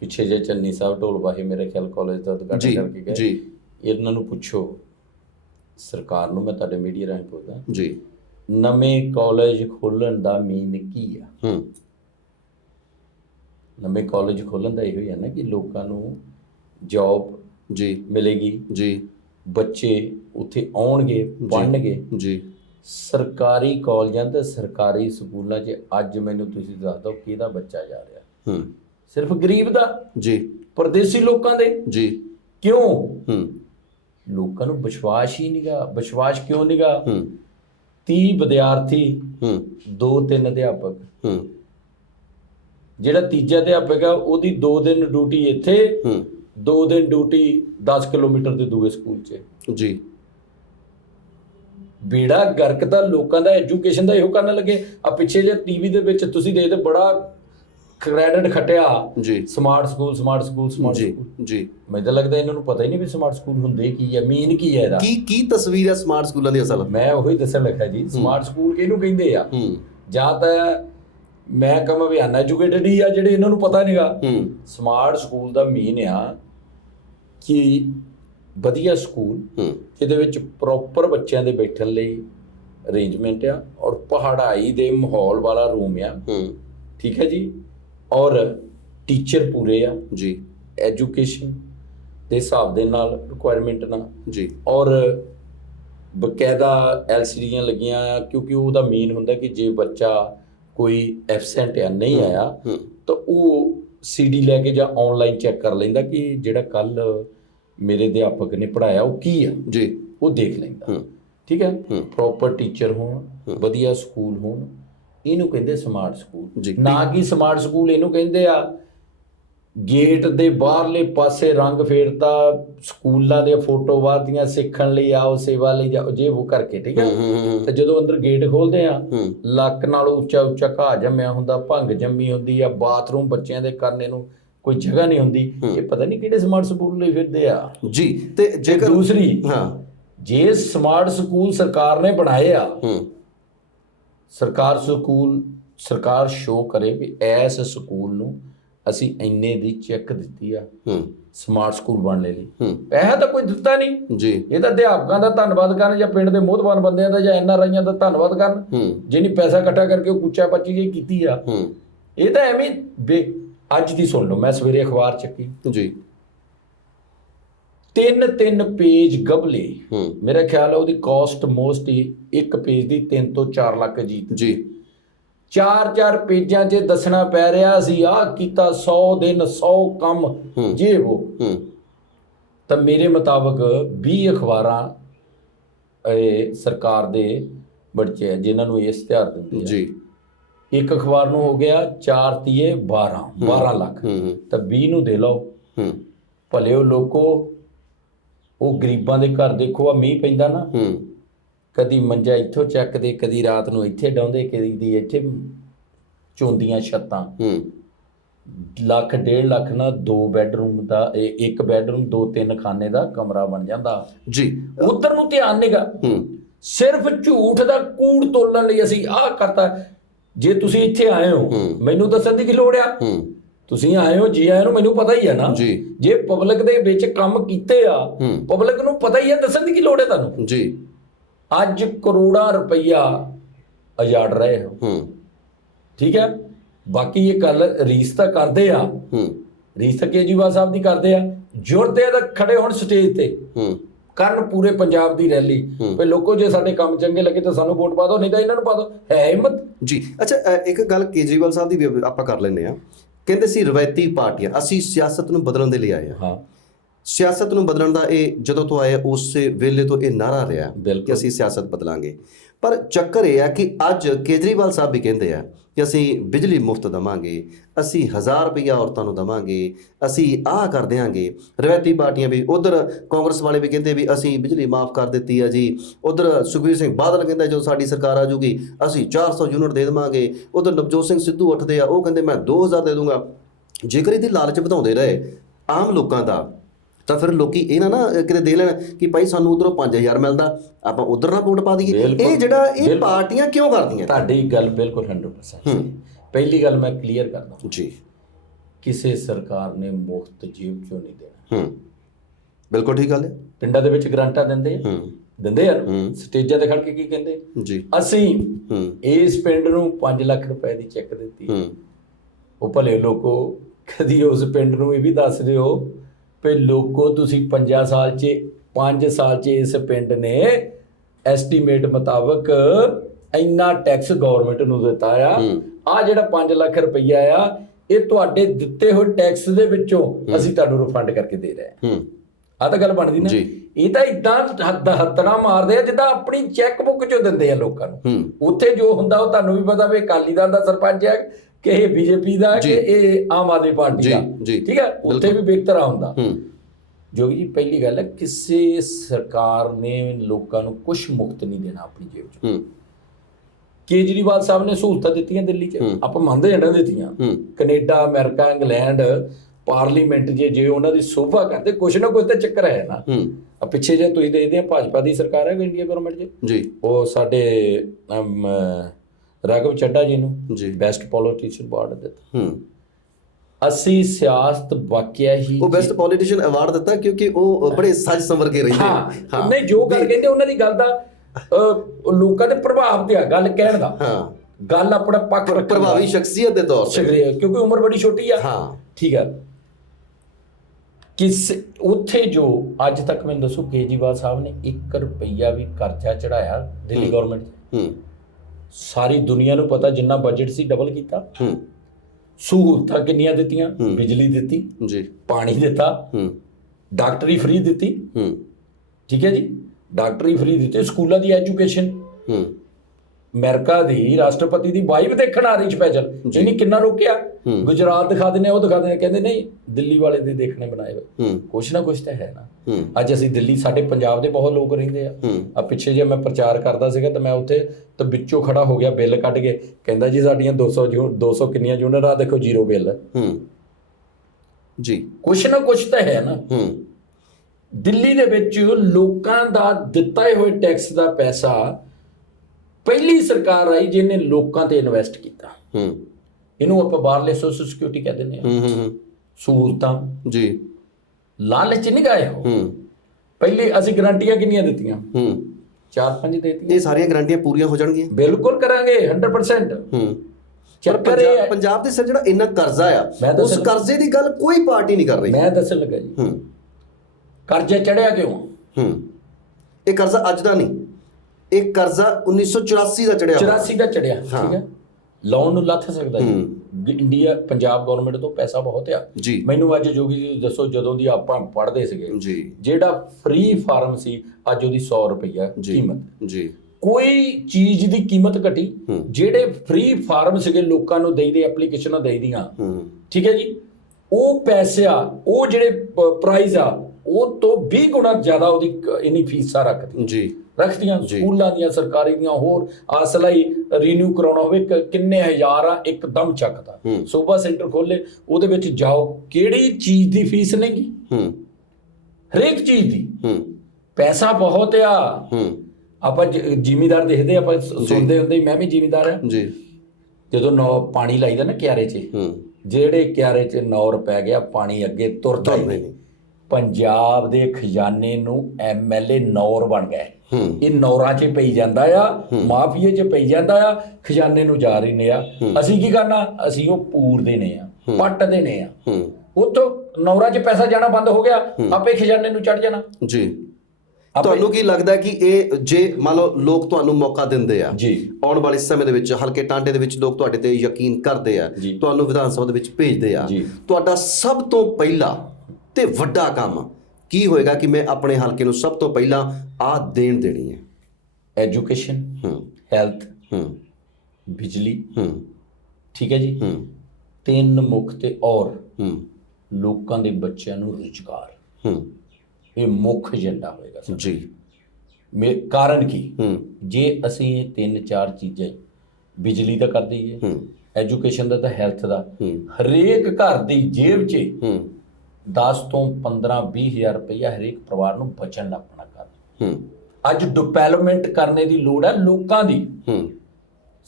ਪਿੱਛੇ ਜੇ ਚੰਨੀ ਸਾਹਿਬ ਢੋਲਬਾਹੀ ਮੇਰੇ ਖਿਆਲ ਕਾਲਜ ਦਾ ਉਦਘਾਟਨ ਕਰਕੇ ਗਏ ਜੀ। ਇਹਨਾਂ ਨੂੰ ਪੁੱਛੋ, ਸਰਕਾਰ ਨੂੰ, ਮੈਂ ਤੁਹਾਡੇ ਮੀਡੀਆ ਰਾਹੀਂ ਪੁੱਛਦਾ ਜੀ, ਨਵੇਂ ਕਾਲਜ ਖੋਲ੍ਹਣ ਦਾ ਮੀਨ ਕੀ ਆ? ਨਵੇਂ ਕਾਲਜ ਖੋਲ੍ਹਣ ਦਾ ਇਹੋ ਹੀ ਹੈ ਨਾ ਕਿ ਲੋਕਾਂ ਨੂੰ ਜੌਬ ਜੀ ਮਿਲੇਗੀ ਜੀ, ਬੱਚੇ ਉੱਥੇ ਆਉਣਗੇ, ਪੜ੍ਹਨਗੇ ਜੀ। ਸਰਕਾਰੀ ਕਾਲਜਾਂ ਤੇ ਸਰਕਾਰੀ ਸਕੂਲਾਂ 'ਚ ਅੱਜ ਮੈਨੂੰ ਤੁਸੀਂ ਦੱਸ ਦਿਓ ਕਿਹਦਾ ਬੱਚਾ ਜਾ ਰਿਹਾ? ਸਿਰਫ ਗਰੀਬ ਦਾ ਜੀ, ਪਰਦੇਸੀ ਲੋਕਾਂ ਦੇ ਜੀ। ਕਿਉਂ? ਲੋਕਾਂ ਨੂੰ ਵਿਸ਼ਵਾਸ ਹੀ ਨਹੀਂਗਾ। ਵਿਸ਼ਵਾਸ ਕਿਉਂ ਨਹੀਂਗਾ? 30 ਵਿਦਿਆਰਥੀ, 2-3 ਅਧਿਆਪਕ। ਜਿਹੜਾ ਤੀਜਾ ਅਧਿਆਪਕ ਆ ਉਹਦੀ 2 ਦਿਨ ਡਿਊਟੀ ਇੱਥੇ, 2 ਦਿਨ ਡਿਊਟੀ 10 ਕਿਲੋਮੀਟਰ ਦੇ ਦੂਏ ਸਕੂਲ 'ਚ ਜੀ। ਬੇੜਾ ਗਰਕ ਤਾਂ ਲੋਕਾਂ ਦਾ ਐਜੂਕੇਸ਼ਨ ਦਾ ਇਹੋ ਕਰਨ ਲੱਗੇ। ਆ ਪਿੱਛੇ ਜੇ ਟੀਵੀ ਦੇ ਵਿੱਚ ਤੁਸੀਂ ਦੇਖਦੇ ਬੜਾ ਕ੍ਰੈਡਿਟ ਖੱਟਿਆ ਜੀ, smart school smart school smart school ਜੀ। ਮੈਨੂੰ ਤਾਂ ਲੱਗਦਾ ਇਹਨਾਂ ਨੂੰ ਪਤਾ ਹੀ ਨਹੀਂ ਵੀ ਸਮਾਰਟ ਸਕੂਲ ਹੁੰਦੇ ਕੀ ਹੈ, ਮੀਨ ਕੀ ਹੈ ਇਹਦਾ, ਕੀ ਤਸਵੀਰ ਹੈ ਸਮਾਰਟ ਸਕੂਲਾਂ ਦੀ ਅਸਲ। ਮੈਂ ਉਹੀ ਦੱਸਣ ਲੱਗਾ ਜੀ, ਸਮਾਰਟ ਸਕੂਲ ਕਿਹਨੂੰ ਕਹਿੰਦੇ ਆ? ਜਾਂ ਤਾਂ ਮੈਂ ਕਹਾਂ ਵੀ ਅਨਐਜੂਕੇਟਡ ਹੀ ਆ ਜਿਹੜੇ ਇਹਨਾਂ ਨੂੰ ਪਤਾ ਨਹੀਂਗਾ। ਸਮਾਰਟ ਸਕੂਲ ਦਾ ਮੀਨ ਆ ਕਿ ਵਧੀਆ ਸਕੂਲ ਜਿਹਦੇ ਵਿੱਚ ਪ੍ਰੋਪਰ ਬੱਚਿਆਂ ਦੇ ਬੈਠਣ ਲਈ ਅਰੇਂਜਮੈਂਟ ਆ, ਔਰ ਪੜ੍ਹਾਈ ਦੇ ਮਾਹੌਲ ਵਾਲਾ ਰੂਮ ਆ, ਠੀਕ ਹੈ ਜੀ, ਔਰ ਟੀਚਰ ਪੂਰੇ ਆ ਜੀ, ਐਜੂਕੇਸ਼ਨ ਦੇ ਹਿਸਾਬ ਦੇ ਨਾਲ, ਰਿਕੁਆਇਰਮੈਂਟ ਨਾਲ ਜੀ, ਔਰ ਬਕਾਇਦਾ LCDਆਂ ਲੱਗੀਆਂ ਆ, ਕਿਉਂਕਿ ਉਹਦਾ ਮੇਨ ਹੁੰਦਾ ਕਿ ਜੇ ਬੱਚਾ ਕੋਈ ਐਬਸੈਂਟ ਆ, ਨਹੀਂ ਆਇਆ, ਤਾਂ ਉਹ CD ਲੈ ਕੇ ਜਾਂ ਆਨਲਾਈਨ ਚੈੱਕ ਕਰ ਲੈਂਦਾ ਕਿ ਜਿਹੜਾ ਕੱਲ ਮੇਰੇ ਅਧਿਆਪਕ ਨੇ ਪੜ੍ਹਾਇਆ ਉਹ ਕੀ ਆ ਜੀ, ਉਹ ਦੇਖ ਲੈਂਦਾ। ਠੀਕ ਹੈ, ਪ੍ਰੋਪਰ ਟੀਚਰ ਹੋਣ, ਵਧੀਆ ਸਕੂਲ ਹੋਣ, ਇਹਨੂੰ ਕਹਿੰਦੇ ਸਮਾਰਟ ਸਕੂਲ। ਨਾ ਕਿ ਸਮਾਰਟ ਸਕੂਲ ਇਹਨੂੰ ਕਹਿੰਦੇ ਆ ਗੇਟ ਦੇ ਬਾਹਰਲੇ ਪਾਸੇ ਰੰਗ ਫੇਰਦਾ, ਸਕੂਲਾਂ ਦੀਆਂ ਫੋਟੋ ਵਾਦੀਆਂ, ਸਿੱਖਣ ਲਈ ਆਓ, ਸੇਵਾ ਲਈ ਜਾਓ, ਜੇ ਉਹ ਕਰਕੇ। ਠੀਕ ਹੈ, ਤੇ ਜਦੋਂ ਅੰਦਰ ਗੇਟ ਖੋਲਦੇ ਆ, ਲੱਕ ਨਾਲੋਂ ਉੱਚਾ ਉੱਚਾ ਘਾਹ ਜੰਮਿਆ ਹੁੰਦਾ, ਭੰਗ ਜੰਮੀ ਹੁੰਦੀ ਆ, ਬਾਥਰੂਮ ਬੱਚਿਆਂ ਦੇ ਕਰਨੇ ਨੂੰ ਕੋਈ ਜਗ੍ਹਾ ਨਹੀਂ ਹੁੰਦੀ। ਇਹ ਪਤਾ ਨਹੀਂ ਕਿਹੜੇ ਸਮਾਰਟ ਸਕੂਲ ਲਈ ਫਿਰਦੇ ਆ ਜੀ। ਤੇ ਜੇਕਰ ਦੂਸਰੀ, ਜੇ ਸਮਾਰਟ ਸਕੂਲ ਸਰਕਾਰ ਨੇ ਬਣਾਏ ਆ, ਸਰਕਾਰ ਸ਼ੋਅ ਕਰੇ ਵੀ ਇਸ ਸਕੂਲ ਨੂੰ ਅਸੀਂ ਇੰਨੇ ਦੀ ਚੈੱਕ ਦਿੱਤੀ ਆ ਸਮਾਰਟ ਸਕੂਲ ਬਣਨੇ ਲਈ, ਪੈਸਾ ਤਾਂ ਕੋਈ ਦਿੱਤਾ ਨਹੀਂ ਜੀ। ਇਹ ਤਾਂ ਅਧਿਆਪਕਾਂ ਦਾ ਧੰਨਵਾਦ ਕਰਨ, ਜਾਂ ਪਿੰਡ ਦੇ ਮੋਹਤਬਾਰ ਬੰਦਿਆਂ ਦਾ, ਜਾਂ NRIਆਂ ਦਾ ਧੰਨਵਾਦ ਕਰਨ ਜਿਹਨੇ ਪੈਸਾ ਇਕੱਠਾ ਕਰਕੇ ਉਹ ਕੁੱਚਾ ਪੱਚੀ ਜਿਹੀ ਕੀਤੀ ਆ। ਇਹ ਤਾਂ ਐਵੇਂ ਅੱਜ ਦੀ ਸੁਣ ਲਓ, ਮੈਂ ਸਵੇਰੇ ਅਖਬਾਰ ਚੱਕੀ ਜੀ, 3 ਪੇਜ ਗਬਲੇ, ਮੇਰਾ ਖਿਆਲ ਹੈ ਉਹਦੀ ਕਾਸਟ ਮੋਸਟ ਇੱਕ ਪੇਜ ਦੀ 3 ਤੋਂ 4 ਲੱਖ ਜੀ। 4 ਪੇਜਾਂ 'ਚ ਦੱਸਣਾ ਪੈ ਰਿਹਾ ਸੀ ਆਹ ਕੀਤਾ, 100 ਦਿਨ 100 ਕੰਮ, ਜੇ ਉਹ। ਤਾਂ ਮੇਰੇ ਮੁਤਾਬਕ 20 ਅਖਬਾਰਾਂ ਸਰਕਾਰ ਦੇ ਬੱਚੇ ਜਿਨ੍ਹਾਂ ਨੂੰ ਇਹ ਇਸ਼ਤਿਹਾਰ ਦਿੰਦੇ ਜੀ। ਇੱਕ ਅਖਬਾਰ ਨੂੰ ਹੋ ਗਿਆ 4 ਤੀਏ 12 ਲੱਖ, ਤਾਂ 20 ਨੂੰ ਦੇ ਲਓ। ਭਲੇ ਉਹ ਲੋਕੋ, ਉਹ ਗਰੀਬਾਂ ਦੇ ਘਰ ਦੇਖੋ, ਆ ਮੀਂਹ ਪੈਂਦਾ ਨਾ, ਕਦੀ ਮੰਜਾ ਇੱਥੋਂ ਚੱਕਦੇ, ਕਦੀ ਰਾਤ ਨੂੰ ਇੱਥੇ ਡਾਉਂਦੇ, ਕਦੀ ਦੀ ਇੱਥੇ ਚੋਂਦੀਆਂ ਛੱਤਾਂ। 1.5 ਲੱਖ ਨਾਲ 2 ਬੈਡਰੂਮ ਦਾ, ਇੱਕ ਬੈਡਰੂਮ 2-3 ਖਾਨੇ ਦਾ ਕਮਰਾ ਬਣ ਜਾਂਦਾ ਜੀ। ਉੱਧਰ ਨੂੰ ਧਿਆਨ ਨਹੀਂਗਾ, ਸਿਰਫ ਝੂਠ ਦਾ ਕੂੜ ਤੋਲਣ ਲਈ ਅਸੀਂ ਆਹ ਕਰਤਾ। ਜੇ ਤੁਸੀਂ ਇੱਥੇ ਆਏ ਹੋ, ਮੈਨੂੰ ਦੱਸਣ ਦੀ ਕੀ ਲੋੜ ਆ? ਤੁਸੀਂ ਆਏ ਹੋ, ਜੀ ਆਏ ਨੂੰ ਮੈਨੂੰ ਪਤਾ ਹੀ ਆ ਨਾ। ਜੇ ਪਬਲਿਕ ਦੇ ਵਿੱਚ ਕੰਮ ਕੀਤੇ ਆ, ਪਬਲਿਕ ਨੂੰ ਪਤਾ ਹੀ ਆ, ਦੱਸਣ ਦੀ ਕੀ ਲੋੜ ਹੈ ਤੁਹਾਨੂੰ ਜੀ। ਅੱਜ ਕਰੋੜਾਂ ਰੁਪਈਆ ਉਜਾੜ ਰਹੇ ਹੋ, ਠੀਕ ਹੈ। ਬਾਕੀ ਇਹ ਗੱਲ ਰੀਸ ਤਾਂ ਕਰਦੇ ਆ, ਰੀਸ ਤਾਂ ਕੇਜਰੀਵਾਲ ਸਾਹਿਬ ਦੀ ਕਰਦੇ ਆ, ਜੁਰਦੇ ਤਾਂ ਖੜੇ ਹੋਣ ਸਟੇਜ ਤੇ ਕਰਨ ਪੂਰੇ ਪੰਜਾਬ ਦੀ ਰੈਲੀ, ਵੀ ਲੋਕੋ ਜੇ ਸਾਡੇ ਕੰਮ ਚੰਗੇ ਲੱਗੇ ਤਾਂ ਸਾਨੂੰ ਵੋਟ ਪਾ ਦਿਓ, ਨਹੀਂ ਤਾਂ ਇਹਨਾਂ ਨੂੰ ਪਾ ਦਿਓ। ਹੈ ਹਿੰਮਤ ਜੀ। ਅੱਛਾ, ਇੱਕ ਗੱਲ ਕੇਜਰੀਵਾਲ ਸਾਹਿਬ ਦੀ ਆਪਾਂ ਕਰ ਲੈਂਦੇ ਆ। ਕਹਿੰਦੇ ਸੀ ਰਵਾਇਤੀ ਪਾਰਟੀਆਂ, ਅਸੀਂ ਸਿਆਸਤ ਨੂੰ ਬਦਲਣ ਦੇ ਲਈ ਆਏ ਹਾਂ। ਸਿਆਸਤ ਨੂੰ ਬਦਲਣ ਦਾ ਇਹ ਜਦੋਂ ਤੋਂ ਆਇਆ ਉਸੇ ਵੇਲੇ ਤੋਂ ਇਹ ਨਾਰਾ ਰਿਹਾ ਕਿ ਬਿਲਕੁਲ। ਅਸੀਂ ਸਿਆਸਤ ਬਦਲਾਂਗੇ। ਪਰ ਚੱਕਰ ਇਹ ਆ ਕਿ ਅੱਜ ਕੇਜਰੀਵਾਲ ਸਾਹਿਬ ਵੀ ਕਹਿੰਦੇ ਆ ਕਿ ਅਸੀਂ ਬਿਜਲੀ ਮੁਫਤ ਦੇਵਾਂਗੇ, ਅਸੀਂ 1000 ਰੁਪਈਆ ਔਰਤਾਂ ਨੂੰ ਦੇਵਾਂਗੇ, ਅਸੀਂ ਆਹ ਕਰ ਦਿਆਂਗੇ। ਰਵਾਇਤੀ ਪਾਰਟੀਆਂ ਵੀ, ਉਧਰ ਕਾਂਗਰਸ ਵਾਲੇ ਵੀ ਕਹਿੰਦੇ ਵੀ ਅਸੀਂ ਬਿਜਲੀ ਮਾਫ ਕਰ ਦਿੱਤੀ ਆ ਜੀ। ਉਧਰ ਸੁਖਬੀਰ ਸਿੰਘ ਬਾਦਲ ਕਹਿੰਦਾ ਜਦੋਂ ਸਾਡੀ ਸਰਕਾਰ ਆ ਜੂਗੀ ਅਸੀਂ 400 ਯੂਨਿਟ ਦੇ ਦੇਵਾਂਗੇ। ਉਧਰ ਨਵਜੋਤ ਸਿੰਘ ਸਿੱਧੂ ਉੱਠਦੇ ਆ, ਉਹ ਕਹਿੰਦੇ ਮੈਂ 2000 ਦੇ ਦੂੰਗਾ। ਜੇਕਰ ਇਹਦੀ ਲਾਲਚ ਵਧਾਉਂਦੇ ਰਹੇ ਆਮ ਲੋਕਾਂ ਦਾ, ਤਾਂ ਫਿਰ ਲੋਕੀ ਇਹ ਨਾ ਕਿਤੇ ਦੇ ਲੈਣ ਕਿ ਭਾਈ ਸਾਨੂੰ ਉਧਰੋਂ 5000 ਮਿਲਦਾ, ਆਪਾਂ ਉਧਰ ਨਾ ਵੋਟ ਪਾ ਦਈਏ। ਇਹ ਜਿਹੜਾ ਇਹ ਪਾਰਟੀਆਂ ਕਿਉਂ ਕਰਦੀਆਂ? ਤੁਹਾਡੀ ਗੱਲ ਬਿਲਕੁਲ 100% ਪਹਿਲੀ ਗੱਲ ਮੈਂ ਕਲੀਅਰ ਕਰਦਾ ਜੀ, ਕਿਸੇ ਸਰਕਾਰ ਨੇ ਮੁਫਤ ਜੇਬ ਚੋਂ ਨਹੀਂ ਦੇਣਾ। ਬਿਲਕੁਲ ਠੀਕ ਗੱਲ ਹੈ। ਪਿੰਡਾਂ ਦੇ ਵਿੱਚ ਗ੍ਰਾਂਟਾਂ ਦਿੰਦੇ ਆ, ਦਿੰਦੇ ਆ, ਸਟੇਜਾਂ ਤੇ ਖੜ ਕੇ ਕੀ ਕਹਿੰਦੇ ਜੀ, ਅਸੀਂ ਇਸ ਪਿੰਡ ਨੂੰ 5 ਲੱਖ ਰੁਪਏ ਦੀ ਚੈੱਕ ਦਿੱਤੀ। ਉਹ ਭਲੇ ਲੋਕੋ ਕਦੀ ਉਸ ਪਿੰਡ ਨੂੰ ਇਹ ਵੀ ਦੱਸ ਦਿਓ ਵੀ ਲੋਕੋ ਤੁਸੀਂ 5 ਸਾਲ 'ਚ ਇਸ ਪਿੰਡ ਨੇ ਐਸਟੀਮੇਟ ਮੁਤਾਬਕ ਇੰਨਾ ਟੈਕਸ ਗਵਰਨਮੈਂਟ ਨੂੰ ਦਿੱਤਾ ਆ ਜਿਹੜਾ 5 ਲੱਖ ਰੁਪਈਆ ਆ ਇਹ ਤੁਹਾਡੇ ਦਿੱਤੇ ਹੋਏ ਟੈਕਸ ਦੇ ਵਿੱਚੋਂ ਅਸੀਂ ਤੁਹਾਨੂੰ ਰਿਫੰਡ ਕਰਕੇ ਦੇ ਰਹੇ ਹਾਂ। ਆਹ ਤਾਂ ਗੱਲ ਬਣਦੀ ਨਾ। ਇਹ ਤਾਂ ਇਦਾਂ ਹੱਥਣਾ ਮਾਰਦੇ ਆ ਜਿੱਦਾਂ ਆਪਣੀ ਚੈੱਕ ਬੁੱਕ 'ਚੋਂ ਦਿੰਦੇ ਆ ਲੋਕਾਂ ਨੂੰ। ਉੱਥੇ ਜੋ ਹੁੰਦਾ ਉਹ ਤੁਹਾਨੂੰ ਵੀ ਪਤਾ ਵੀ ਅਕਾਲੀ ਦਲ ਦਾ ਸਰਪੰਚ ਹੈ ਕਿ ਇਹ ਬੀਜੇਪੀ ਦਾ ਕਿ ਇਹ ਆਮ ਆਦਮੀ ਪਾਰਟੀ ਦਾ, ਠੀਕ ਹੈ। ਉੱਥੇ ਵੀ ਬੇਤਰਾ ਹੁੰਦਾ। ਜੋਗੀ ਜੀ ਪਹਿਲੀ ਗੱਲ ਹੈ, ਕਿਸੇ ਸਰਕਾਰ ਨੇ ਲੋਕਾਂ ਨੂੰ ਕੁਝ ਮੁਫਤ ਨਹੀਂ ਦੇਣਾ ਆਪਣੀ ਜੇਬ 'ਚੋਂ। ਕੇਜਰੀਵਾਲ ਸਾਹਿਬ ਨੇ ਸਹੂਲਤਾਂ ਦਿੱਤੀਆਂ ਦਿੱਲੀ 'ਚ, ਆਪਾਂ ਮੰਨਦੇ ਹਾਂ ਦਿੱਤੀਆਂ। ਕੈਨੇਡਾ, ਅਮਰੀਕਾ, ਇੰਗਲੈਂਡ ਪਾਰਲੀਮੈਂਟ ਜੇ ਉਹਨਾਂ ਦੀ ਸੋਭਾ ਕਰਦੇ, ਕੁਛ ਨਾ ਕੁਛ ਤਾਂ ਚੱਕਰ ਹੈ ਨਾ। ਪਿੱਛੇ ਜੇ ਤੁਸੀਂ ਦੇਖਦੇ ਆ ਭਾਜਪਾ ਦੀ ਸਰਕਾਰ ਹੈ ਇੰਡੀਆ ਗਵਰਨਮੈਂਟ 'ਚ ਜੀ, ਉਹ ਸਾਡੇ ਰਾਘਵ ਚੱਡਾ ਜੀ ਨੂੰ ਬੈਸਟ ਪੋਲੀਟੀਸ਼ੀਅਨ ਅਵਾਰਡ ਦਿੱਤਾ। ਅਸੀਂ ਸਿਆਸਤ ਵਾਕਿਆ ਹੀ ਉਹ ਬੈਸਟ ਪੋਲੀਟੀਸ਼ੀਅਨ ਅਵਾਰਡ ਦਿੱਤਾ ਕਿਉਂਕਿ ਉਹ ਬੜੇ ਸੱਜ ਸੰਵਰ ਕੇ ਰਹਿੰਦੇ। ਹਾਂ ਨਹੀਂ, ਜੋ ਗੱਲ ਕਹਿੰਦੇ ਉਹਨਾਂ ਦੀ ਗੱਲ ਦਾ ਲੋਕਾਂ ਦੇ ਪ੍ਰਭਾਵ ਤੇ ਆ ਗੱਲ ਕਹਿਣ ਦਾ। ਗੱਲ ਆਪਣਾ ਪੱਖ ਰੱਖਣ, ਪ੍ਰਭਾਵੀ ਸ਼ਖਸੀਅਤ ਦੇ ਤੌਰ ਤੇ, ਕਿਉਂਕਿ ਉਮਰ ਬੜੀ ਛੋਟੀ ਆ। ਠੀਕ ਆ। ਉੱਥੇ ਜੋ ਅੱਜ ਤੱਕ ਮੈਨੂੰ ਦੱਸੋ ਕੇਜਰੀਵਾਲ ਸਾਹਿਬ ਨੇ 1 ਰੁਪਈਆ ਵੀ ਕਰਜ਼ਾ ਚੜਾਇਆ ਦਿੱਲੀ ਗਵਰਨਮੈਂਟ 'ਚ? ਸਾਰੀ ਦੁਨੀਆ ਨੂੰ ਪਤਾ ਜਿੰਨਾ ਬਜਟ ਸੀ ਡਬਲ ਕੀਤਾ। ਸਹੂਲਤਾਂ ਕਿੰਨੀਆਂ ਦਿੱਤੀਆਂ? ਬਿਜਲੀ ਦਿੱਤੀ ਜੀ, ਪਾਣੀ ਦਿੱਤਾ, ਡਾਕਟਰੀ ਫ੍ਰੀ ਦਿੱਤੀ। ਠੀਕ ਹੈ ਜੀ, ਡਾਕਟਰੀ ਫ੍ਰੀ ਦਿੱਤੀ, ਸਕੂਲਾਂ ਦੀ ਐਜੂਕੇਸ਼ਨ। ਅਮਰੀਕਾ ਦੀ ਰਾਸ਼ਟਰਪਤੀ ਦੀ ਵਾਈਫ ਦੇਖਣ ਆ ਰਹੀ ਸਪੈਸ਼ਲ, ਜਿਹਨੇ ਕਿੰਨਾ ਰੋਕਿਆ। ਗੁਜਰਾਤ ਦਿਖਾ ਦਿੰਦੇ, ਉਹ ਦਿਖਾ ਦਿੰਦੇ, ਕਹਿੰਦੇ ਨਹੀਂ ਦਿੱਲੀ ਵਾਲੇ ਦੇ ਦੇਖਣੇ ਬਣਾਏ ਹੋਏ। ਕੁਛ ਨਾ ਕੁਛ ਤਾਂ ਹੈ ਨਾ। ਅੱਜ ਅਸੀਂ ਦਿੱਲੀ, ਸਾਡੇ ਪੰਜਾਬ ਦੇ ਬਹੁਤ ਲੋਕ ਰਹਿੰਦੇ ਆ। ਪਿੱਛੇ ਜੇ ਮੈਂ ਪ੍ਰਚਾਰ ਕਰਦਾ ਸੀਗਾ ਤਾਂ ਮੈਂ ਉੱਥੇ ਤਾਂ ਵਿੱਚੋਂ ਖੜਾ ਹੋ ਗਿਆ, ਬਿੱਲ ਕੱਢ ਕੇ ਕਹਿੰਦਾ ਜੀ ਸਾਡੀਆਂ 200 ਕਿੰਨੀਆਂ ਯੂਨਿਟ ਆ, ਦੇਖੋ ਜ਼ੀਰੋ ਬਿੱਲ ਜੀ। ਕੁਛ ਨਾ ਕੁਛ ਤਾਂ ਹੈ ਨਾ। ਦਿੱਲੀ ਦੇ ਵਿੱਚ ਲੋਕਾਂ ਦਾ ਦਿੱਤਾ ਹੋਏ ਟੈਕਸ ਦਾ ਪੈਸਾ ਪਹਿਲੀ ਸਰਕਾਰ ਆਈ ਜਿਹਨੇ ਲੋਕਾਂ ਤੇ ਇਨਵੈਸਟ ਕੀਤਾ। ਇਹਨੂੰ ਆਪਾਂ ਬਾਹਰਲੇ ਸੋਸ਼ਲ ਸਿਕਿਉਰਿਟੀ ਕਹਿ ਦਿੰਦੇ ਆ। ਸਹੂਲਤਾਂ ਜੀ, ਲਾਲਚ ਨਹੀਂ ਗਏ ਹੋ। ਪਹਿਲੇ ਅਸੀਂ ਗਰੰਟੀਆਂ ਕਿੰਨੀਆਂ ਦਿੱਤੀਆਂ? 4-5 ਦੇਤੀਆਂ। ਇਹ ਸਾਰੀਆਂ ਗਰੰਟੀਆਂ ਪੂਰੀਆਂ ਹੋ ਜਾਣਗੀਆਂ? ਬਿਲਕੁਲ ਕਰਾਂਗੇ, 100%। ਪੰਜਾਬ ਦੇ ਸਿਰ ਜਿਹੜਾ ਇੰਨਾ ਕਰਜ਼ਾ ਆ, ਉਸ ਕਰਜ਼ੇ ਦੀ ਗੱਲ ਕੋਈ ਪਾਰਟੀ ਨਹੀਂ ਕਰ ਰਹੀ। ਮੈਂ ਦੱਸਣ ਲੱਗਾ ਜੀ, ਕਰਜ਼ਾ ਚੜਿਆ ਕਿਉਂ? ਇਹ ਕਰਜ਼ਾ ਅੱਜ ਦਾ ਨਹੀਂ, ਇਹ ਕਰਜ਼ਾ 1984 ਦਾ ਚੜਿਆ। 84 ਦਾ ਚੜਿਆ, ਠੀਕ ਹੈ। ਲੋਨ ਨੂੰ ਲੱਥ ਸਕਦਾ ਜੀ। ਇੰਡੀਆ, ਪੰਜਾਬ ਗਵਰਨਮੈਂਟ ਤੋਂ ਪੈਸਾ ਬਹੁਤ ਆ। ਮੈਨੂੰ ਅੱਜ ਜੋਗੀ ਜੀ ਦੱਸੋ, ਜਦੋਂ ਦੀ ਆਪਾਂ ਪੜ੍ਹਦੇ ਸੀਗੇ, ਜਿਹੜਾ ਫ੍ਰੀ ਫਾਰਮ ਸੀ ਅੱਜ ਉਹਦੀ 100 ਰੁਪਈਆ ਕੀਮਤ ਜੀ। ਕੋਈ ਚੀਜ਼ ਦੀ ਕੀਮਤ ਘਟੀ। ਜਿਹੜੇ ਫ੍ਰੀ ਫਾਰਮ ਸੀਗੇ ਲੋਕਾਂ ਨੂੰ ਦੇਈਦੇ, ਐਪਲੀਕੇਸ਼ਨਾਂ ਦੇਈਦੀਆਂ, ਠੀਕ ਹੈ ਜੀ, ਉਹ ਪੈਸਾ, ਉਹ ਜਿਹੜੇ ਪ੍ਰਾਈਜ਼ ਆ ਉਹ ਤੋਂ 20 ਗੁਣਾ ਜ਼ਿਆਦਾ ਉਹਦੀ ਇੰਨੀ ਫੀਸਾਂ ਰੱਖਦੀਆਂ ਸਕੂਲਾਂ ਦੀਆਂ, ਸਰਕਾਰੀ ਦੀਆਂ। ਹੋਰ ਅਸਲਾਈ ਰੀਨਿਊ ਕਰਾਉਣਾ ਹੋਵੇ ਕਿੰਨੇ ਹਜ਼ਾਰ ਆ ਇੱਕਦਮ ਚੱਕਦਾ। ਸੋਭਾ ਸੈਂਟਰ ਖੋਲੇ, ਉਹਦੇ ਵਿੱਚ ਜਾਓ, ਕਿਹੜੀ ਚੀਜ਼ ਦੀ ਫੀਸ ਨਹੀਂਗੀ, ਹਰੇਕ ਚੀਜ਼ ਦੀ। ਪੈਸਾ ਬਹੁਤ ਆ। ਆਪਾਂ ਜ਼ਿਮੀਦਾਰ ਦੇਖਦੇ, ਆਪਾਂ ਸੁਣਦੇ ਹੁੰਦੇ, ਮੈਂ ਵੀ ਜ਼ਿਮੀਦਾਰ ਆ। ਜਦੋਂ ਪਾਣੀ ਲਾਈਦਾ ਨਾ ਕਿਆਰੇ 'ਚ, ਜਿਹੜੇ ਕਿਆਰੇ 'ਚ ਨੌਰ ਪੈ ਗਿਆ, ਪਾਣੀ ਅੱਗੇ ਤੁਰਦਾ ਹੀ ਨਹੀਂ। ਪੰਜਾਬ ਦੇ ਖਜ਼ਾਨੇ ਨੂੰ MLA ਨੌਰ ਬਣ ਗਏ। ਇਹ ਨੌਰਾਂ 'ਚ ਪਈ ਜਾਂਦਾ ਆ, ਮਾਫੀਏ 'ਚ ਪਈ ਜਾਂਦਾ ਆ, ਖਜ਼ਾਨੇ ਨੂੰ ਜਾ ਰਹੇ ਨੇ ਆ। ਅਸੀਂ ਕੀ ਕਰਨਾ? ਅਸੀਂ ਉਹ ਪੂਰ ਦੇਣੇ ਆ, ਪੱਟ ਦੇਣੇ ਆ। ਉੱਥੋਂ ਨੌਰਾਂ 'ਚ ਪੈਸਾ ਜਾਣਾ ਬੰਦ ਹੋ ਗਿਆ, ਆਪੇ ਖਜ਼ਾਨੇ ਨੂੰ ਚੜ ਜਾਣਾ ਜੀ। ਤੁਹਾਨੂੰ ਕੀ ਲੱਗਦਾ ਕਿ ਇਹ ਜੇ ਮੰਨ ਲਓ ਲੋਕ ਤੁਹਾਨੂੰ ਮੌਕਾ ਦਿੰਦੇ ਆ ਆਉਣ ਵਾਲੇ ਸਮੇਂ ਦੇ ਵਿੱਚ, ਹਲਕੇ ਟਾਂਡੇ ਦੇ ਵਿੱਚ ਲੋਕ ਤੁਹਾਡੇ ਤੇ ਯਕੀਨ ਕਰਦੇ ਆ, ਤੁਹਾਨੂੰ ਵਿਧਾਨ ਸਭਾ ਦੇ ਵਿੱਚ ਭੇਜਦੇ ਆ, ਤੁਹਾਡਾ ਸਭ ਤੋਂ ਪਹਿਲਾ ਤੇ ਵੱਡਾ ਕੰਮ ਕੀ ਹੋਏਗਾ ਕਿ ਮੈਂ ਆਪਣੇ ਹਲਕੇ ਨੂੰ ਸਭ ਤੋਂ ਪਹਿਲਾਂ ਆਹ ਦੇਣੀ ਹੈ? ਐਜੂਕੇਸ਼ਨ, ਹੈਲਥ, ਬਿਜਲੀ, ਠੀਕ ਹੈ ਜੀ, 3 ਮੁੱਖ ਤੇ ਔਰ ਲੋਕਾਂ ਦੇ ਬੱਚਿਆਂ ਨੂੰ ਰੁਜ਼ਗਾਰ, ਇਹ ਮੁੱਖ ਏਜੰਡਾ ਹੋਏਗਾ ਸਾਡਾ। ਜੀ। ਕਾਰਨ ਕੀ, ਜੇ ਅਸੀਂ ਇਹ 3-4 ਚੀਜ਼ਾਂ ਬਿਜਲੀ ਦਾ ਕਰ ਦਈਏ, ਐਜੂਕੇਸ਼ਨ ਦਾ ਤਾਂ ਹੈਲਥ ਦਾ, ਹਰੇਕ ਘਰ ਦੀ ਜੇਬ 'ਚ 10 ਤੋਂ 15-20 ਹਜ਼ਾਰ ਰੁਪਈਆ ਹਰੇਕ ਪਰਿਵਾਰ ਨੂੰ ਬਚਣ ਆਪਣਾ ਕਰ। ਅੱਜ ਡਿਵੈਲਪਮੈਂਟ ਕਰਨੇ ਦੀ ਲੋੜ ਹੈ ਲੋਕਾਂ ਦੀ।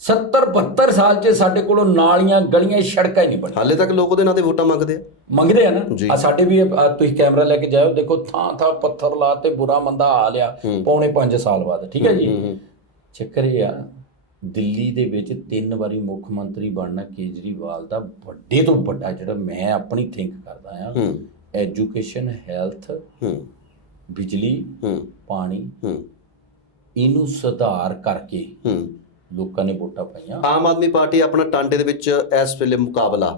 70-72 ਸਾਲ 'ਚ ਸਾਡੇ ਕੋਲੋਂ ਨਾਲੀਆਂ, ਗਲੀਆਂ, ਸੜਕਾਂ ਹੀ ਨਹੀਂ ਬਣੀਆਂ। ਹਾਲੇ ਤੱਕ ਲੋਕ ਉਹਦੇ ਨਾਂ ਤੇ ਵੋਟਾਂ ਮੰਗਦੇ ਆ ਨਾ। ਆ ਸਾਡੇ ਵੀ ਤੁਸੀਂ ਕੈਮਰਾ ਲੈ ਕੇ ਜਾਓ, ਦੇਖੋ ਥਾਂ ਪੱਥਰ ਲਾ ਤੇ ਬੁਰਾ ਮੰਦਾ ਹਾਲ ਆ ਪੌਣੇ 5 ਸਾਲ ਬਾਅਦ, ਠੀਕ ਹੈ ਜੀ। ਚੱਕਰ ਇਹ ਆ, ਦਿੱਲੀ ਦੇ ਵਿੱਚ 3 ਵਾਰੀ ਮੁੱਖ ਮੰਤਰੀ ਬਣਨਾ ਕੇਜਰੀਵਾਲ ਦਾ ਵੱਡੇ ਤੋਂ ਵੱਡਾ, ਜਿਹੜਾ ਮੈਂ ਆਪਣੀ ਥਿੰਕ ਕਰਦਾ ਆ, ਐਜੂਕੇਸ਼ਨ, ਹੈਲਥ, ਬਿਜਲੀ, ਪਾਣੀ, ਇਹਨੂੰ ਸੁਧਾਰ ਕਰਕੇ ਲੋਕਾਂ ਨੇ ਵੋਟਾਂ ਪਾਈਆਂ। ਆਮ ਆਦਮੀ ਪਾਰਟੀ ਆਪਣਾ ਟਾਂਡੇ ਦੇ ਵਿੱਚ ਇਸ ਵੇਲੇ ਮੁਕਾਬਲਾ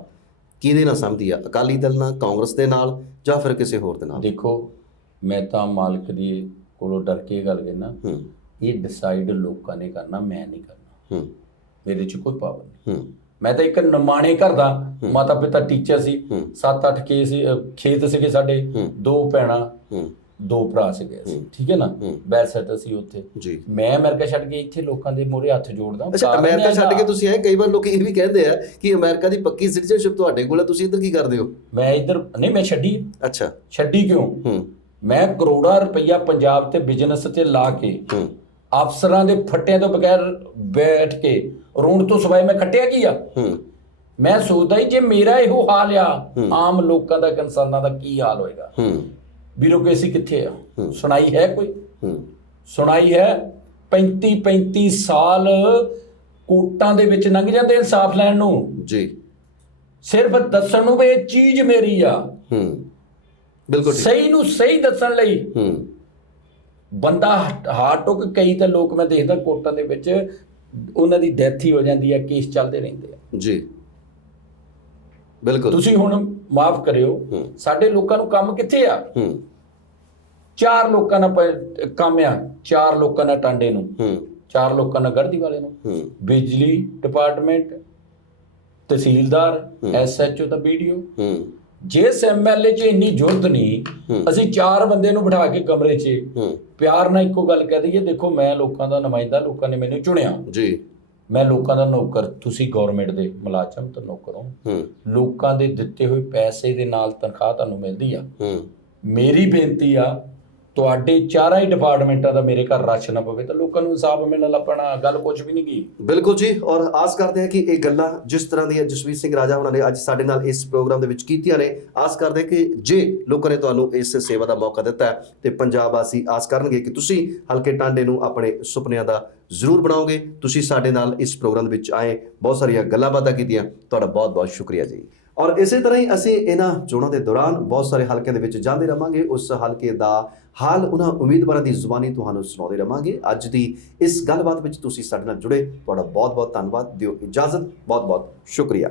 ਕਿਹਦੇ ਨਾਲ ਸਮਝਦੀ ਆ? ਅਕਾਲੀ ਦਲ ਨਾਲ, ਕਾਂਗਰਸ ਦੇ ਨਾਲ, ਜਾਂ ਫਿਰ ਕਿਸੇ ਹੋਰ ਦੇ ਨਾਲ? ਦੇਖੋ, ਮੈਂ ਤਾਂ ਮਾਲਕ ਦੀ ਕੋਲੋਂ ਡਰ ਕੇ ਗੱਲ ਕਹਿਣਾ, ਇਹ ਡਿਸਾਈਡ ਲੋਕਾਂ ਨੇ ਕਰਨਾ, ਮੈਂ ਨਹੀਂ ਕਰਨਾ। ਮੇਰੇ 'ਚ ਕੋਈ ਪਾਵਰ ਨਹੀਂ। ਮੈਂ ਤਾਂ ਇੱਕ ਨਿਮਾਣੇ ਘਰ ਦਾ ਮਾਤਾ ਪਿਤਾ ਟੀਚਰ ਸੀ, 7-8 ਖੇਤ ਸੀਗੇ ਸਾਡੇ, 2 ਭੈਣਾਂ 2 ਭਰਾ ਸੀਗੇ, ਠੀਕ ਹੈ ਨਾ, ਬੈਲ ਸੈਟਲ ਸੀ ਉੱਥੇ। ਮੈਂ ਅਮਰੀਕਾ ਛੱਡ ਕੇ ਇੱਥੇ ਲੋਕਾਂ ਦੇ ਮੂਹਰੇ ਹੱਥ ਜੋੜਦਾ। ਅੱਛਾ, ਅਮਰੀਕਾ ਛੱਡ ਕੇ ਤੁਸੀਂ ਆਏ? ਕਈ ਵਾਰ ਲੋਕ ਇਹ ਵੀ ਕਹਿੰਦੇ ਆ ਕਿ ਅਮਰੀਕਾ ਦੀ ਪੱਕੀ ਸਿਟੀਜ਼ਨਸ਼ਿਪ ਤੁਹਾਡੇ ਕੋਲ ਹੈ, ਤੁਸੀਂ ਇੱਧਰ ਕੀ ਕਰਦੇ ਹੋ? ਮੈਂ ਇੱਧਰ ਨਹੀਂ, ਮੈਂ ਛੱਡੀ। ਅੱਛਾ, ਛੱਡੀ ਕਿਉਂ? ਮੈਂ ਕਰੋੜਾਂ ਰੁਪਈਆ ਪੰਜਾਬ ਤੇ ਬਿਜ਼ਨਸ ਤੇ ਲਾ ਕੇ, ਅਫਸਰਾਂ ਦੇ ਫੱਟਿਆਂ ਤੋਂ ਬਗੈਰ ਬੈਠ ਕੇ ਰੋਣ ਤੋਂ ਸਿਵਾਏ ਮੈਂ ਖੱਟਿਆ ਕੀ ਆ? ਮੈਂ ਸੋਚਦਾ ਹੀ ਜੇ ਮੇਰਾ ਇਹੋ ਹਾਲ ਆ, ਆਮ ਲੋਕਾਂ ਦਾ, ਕਿਸਾਨਾਂ ਦਾ ਕੀ ਹਾਲ ਹੋਏਗਾ? ਬਿਊਰੋਕ੍ਰੇਸੀ ਕਿੱਥੇ ਆ? ਸੁਣਾਈ ਹੈ ਕੋਈ? ਸੁਣਾਈ ਹੈ? 35 ਸਾਲ ਕੋਰਟਾਂ ਦੇ ਵਿੱਚ ਲੰਘ ਜਾਂਦੇ ਇਨਸਾਫ ਲੈਣ ਨੂੰ ਜੀ, ਸਿਰਫ ਦੱਸਣ ਨੂੰ ਵੀ ਇਹ ਚੀਜ਼ ਮੇਰੀ ਆ। ਬਿਲਕੁਲ ਸਹੀ ਨੂੰ ਸਹੀ ਦੱਸਣ ਲਈ ਬੰਦਾ ਹਾਰ ਟੁੱਕ। ਕਈ ਤਾਂ ਲੋਕ ਮੈਂ ਦੇਖਦਾ ਕੋਰਟਾਂ ਦੇ ਵਿੱਚ ਉਹਨਾਂ ਦੀ ਡੈਥ ਹੀ ਹੋ ਜਾਂਦੀ ਆ, ਕੇਸ ਚੱਲਦੇ ਰਹਿੰਦੇ ਆ ਜੀ। ਬਿਲਕੁਲ। ਤੁਸੀਂ ਹੁਣ ਮਾਫ ਕਰਿਓ, ਸਾਡੇ ਲੋਕਾਂ ਨੂੰ ਕੰਮ ਕਿੱਥੇ ਆ? 4 ਲੋਕਾਂ ਨਾਲ ਕੰਮ ਆ, 4 ਲੋਕਾਂ ਨਾਲ ਟਾਂਡੇ ਨੂੰ, 4 ਲੋਕਾਂ ਨਾਲ ਗੜਦੀ ਵਾਲੇ ਨੂੰ, ਬਿਜਲੀ ਡਿਪਾਰਟਮੈਂਟ, ਤਹਿਸੀਲਦਾਰ, SHO ਤਾਂ BDO। ਜਿਸ MLA 'ਚ ਇੰਨੀ ਜ਼ਰੂਰਤ ਨਹੀਂ, ਅਸੀਂ 4 ਬੰਦੇ ਨੂੰ ਬਿਠਾ ਕੇ ਕਮਰੇ 'ਚ ਪਿਆਰ ਨਾਲ ਇੱਕੋ ਗੱਲ ਕਹਿ ਦਈਏ, ਦੇਖੋ ਮੈਂ ਲੋਕਾਂ ਦਾ ਨੁਮਾਇੰਦਾ, ਲੋਕਾਂ ਨੇ ਮੈਨੂੰ ਚੁਣਿਆ ਜੀ, ਮੈਂ ਲੋਕਾਂ ਦਾ ਨੌਕਰ, ਤੁਸੀਂ ਗਵਰਨਮੈਂਟ ਦੇ ਮੁਲਾਜ਼ਮ ਤੇ ਨੌਕਰ ਹੋ, ਲੋਕਾਂ ਦੇ ਦਿੱਤੇ ਹੋਏ ਪੈਸੇ ਦੇ ਨਾਲ ਤਨਖਾਹ ਤੁਹਾਨੂੰ ਮਿਲਦੀ ਆ। ਮੇਰੀ ਬੇਨਤੀ ਆ, ਤੁਹਾਡੇ 4 ਹੀ ਡਿਪਾਰਟਮੈਂਟਾਂ ਦਾ ਮੇਰੇ ਘਰ ਰਸ਼ ਨਾ ਪਵੇ ਤਾਂ ਲੋਕਾਂ ਨੂੰ ਇਨਸਾਫ ਮਿਲਣ ਲੱਪਣਾ, ਗੱਲ ਕੁਝ ਵੀ ਨਹੀਂ ਗਈ। ਬਿਲਕੁਲ ਜੀ, ਔਰ ਆਸ ਕਰਦੇ ਹਾਂ ਕਿ ਇਹ ਗੱਲਾਂ ਜਿਸ ਤਰ੍ਹਾਂ ਦੀਆਂ ਜਸਵੀਰ ਸਿੰਘ ਰਾਜਾ ਉਹਨਾਂ ਨੇ ਅੱਜ ਸਾਡੇ ਨਾਲ ਇਸ ਪ੍ਰੋਗਰਾਮ ਦੇ ਵਿੱਚ ਕੀਤੀਆਂ ਨੇ, ਆਸ ਕਰਦੇ ਕਿ ਜੇ ਲੋਕਾਂ ਨੇ ਤੁਹਾਨੂੰ ਇਸ ਸੇਵਾ ਦਾ ਮੌਕਾ ਦਿੱਤਾ ਹੈ ਤੇ ਪੰਜਾਬ ਵਾਸੀ ਆਸ ਕਰਨਗੇ ਕਿ ਤੁਸੀਂ ਹਲਕੇ ਟਾਂਡੇ ਨੂੰ ਆਪਣੇ ਸੁਪਨਿਆਂ ਦਾ ਜ਼ਰੂਰ ਬਣਾਓਗੇ। ਤੁਸੀਂ ਸਾਡੇ ਨਾਲ ਇਸ ਪ੍ਰੋਗਰਾਮ ਦੇ ਵਿੱਚ ਆਏ, ਬਹੁਤ ਸਾਰੀਆਂ ਗੱਲਾਂ ਬਾਤਾਂ ਕੀਤੀਆਂ, ਤੁਹਾਡਾ ਬਹੁਤ ਬਹੁਤ ਸ਼ੁਕਰੀਆ ਜੀ। ਔਰ ਇਸੇ ਤਰ੍ਹਾਂ ਹੀ ਅਸੀਂ ਇਹਨਾਂ ਚੋਣਾਂ ਦੇ ਦੌਰਾਨ ਬਹੁਤ ਸਾਰੇ ਹਲਕਿਆਂ ਦੇ ਵਿੱਚ ਜਾਂਦੇ ਰਹਾਂਗੇ, ਉਸ ਹਲਕੇ ਦਾ ਹਾਲ ਉਹਨਾਂ ਉਮੀਦਵਾਰਾਂ ਦੀ ਜ਼ੁਬਾਨੀ ਤੁਹਾਨੂੰ ਸੁਣਾਉਂਦੇ ਰਹਾਂਗੇ। ਅੱਜ ਦੀ ਇਸ ਗੱਲਬਾਤ ਵਿੱਚ ਤੁਸੀਂ ਸਾਡੇ ਨਾਲ ਜੁੜੇ, ਤੁਹਾਡਾ ਬਹੁਤ ਬਹੁਤ ਧੰਨਵਾਦ। ਦਿਓ ਇਜਾਜ਼ਤ, ਬਹੁਤ ਬਹੁਤ ਸ਼ੁਕਰੀਆ।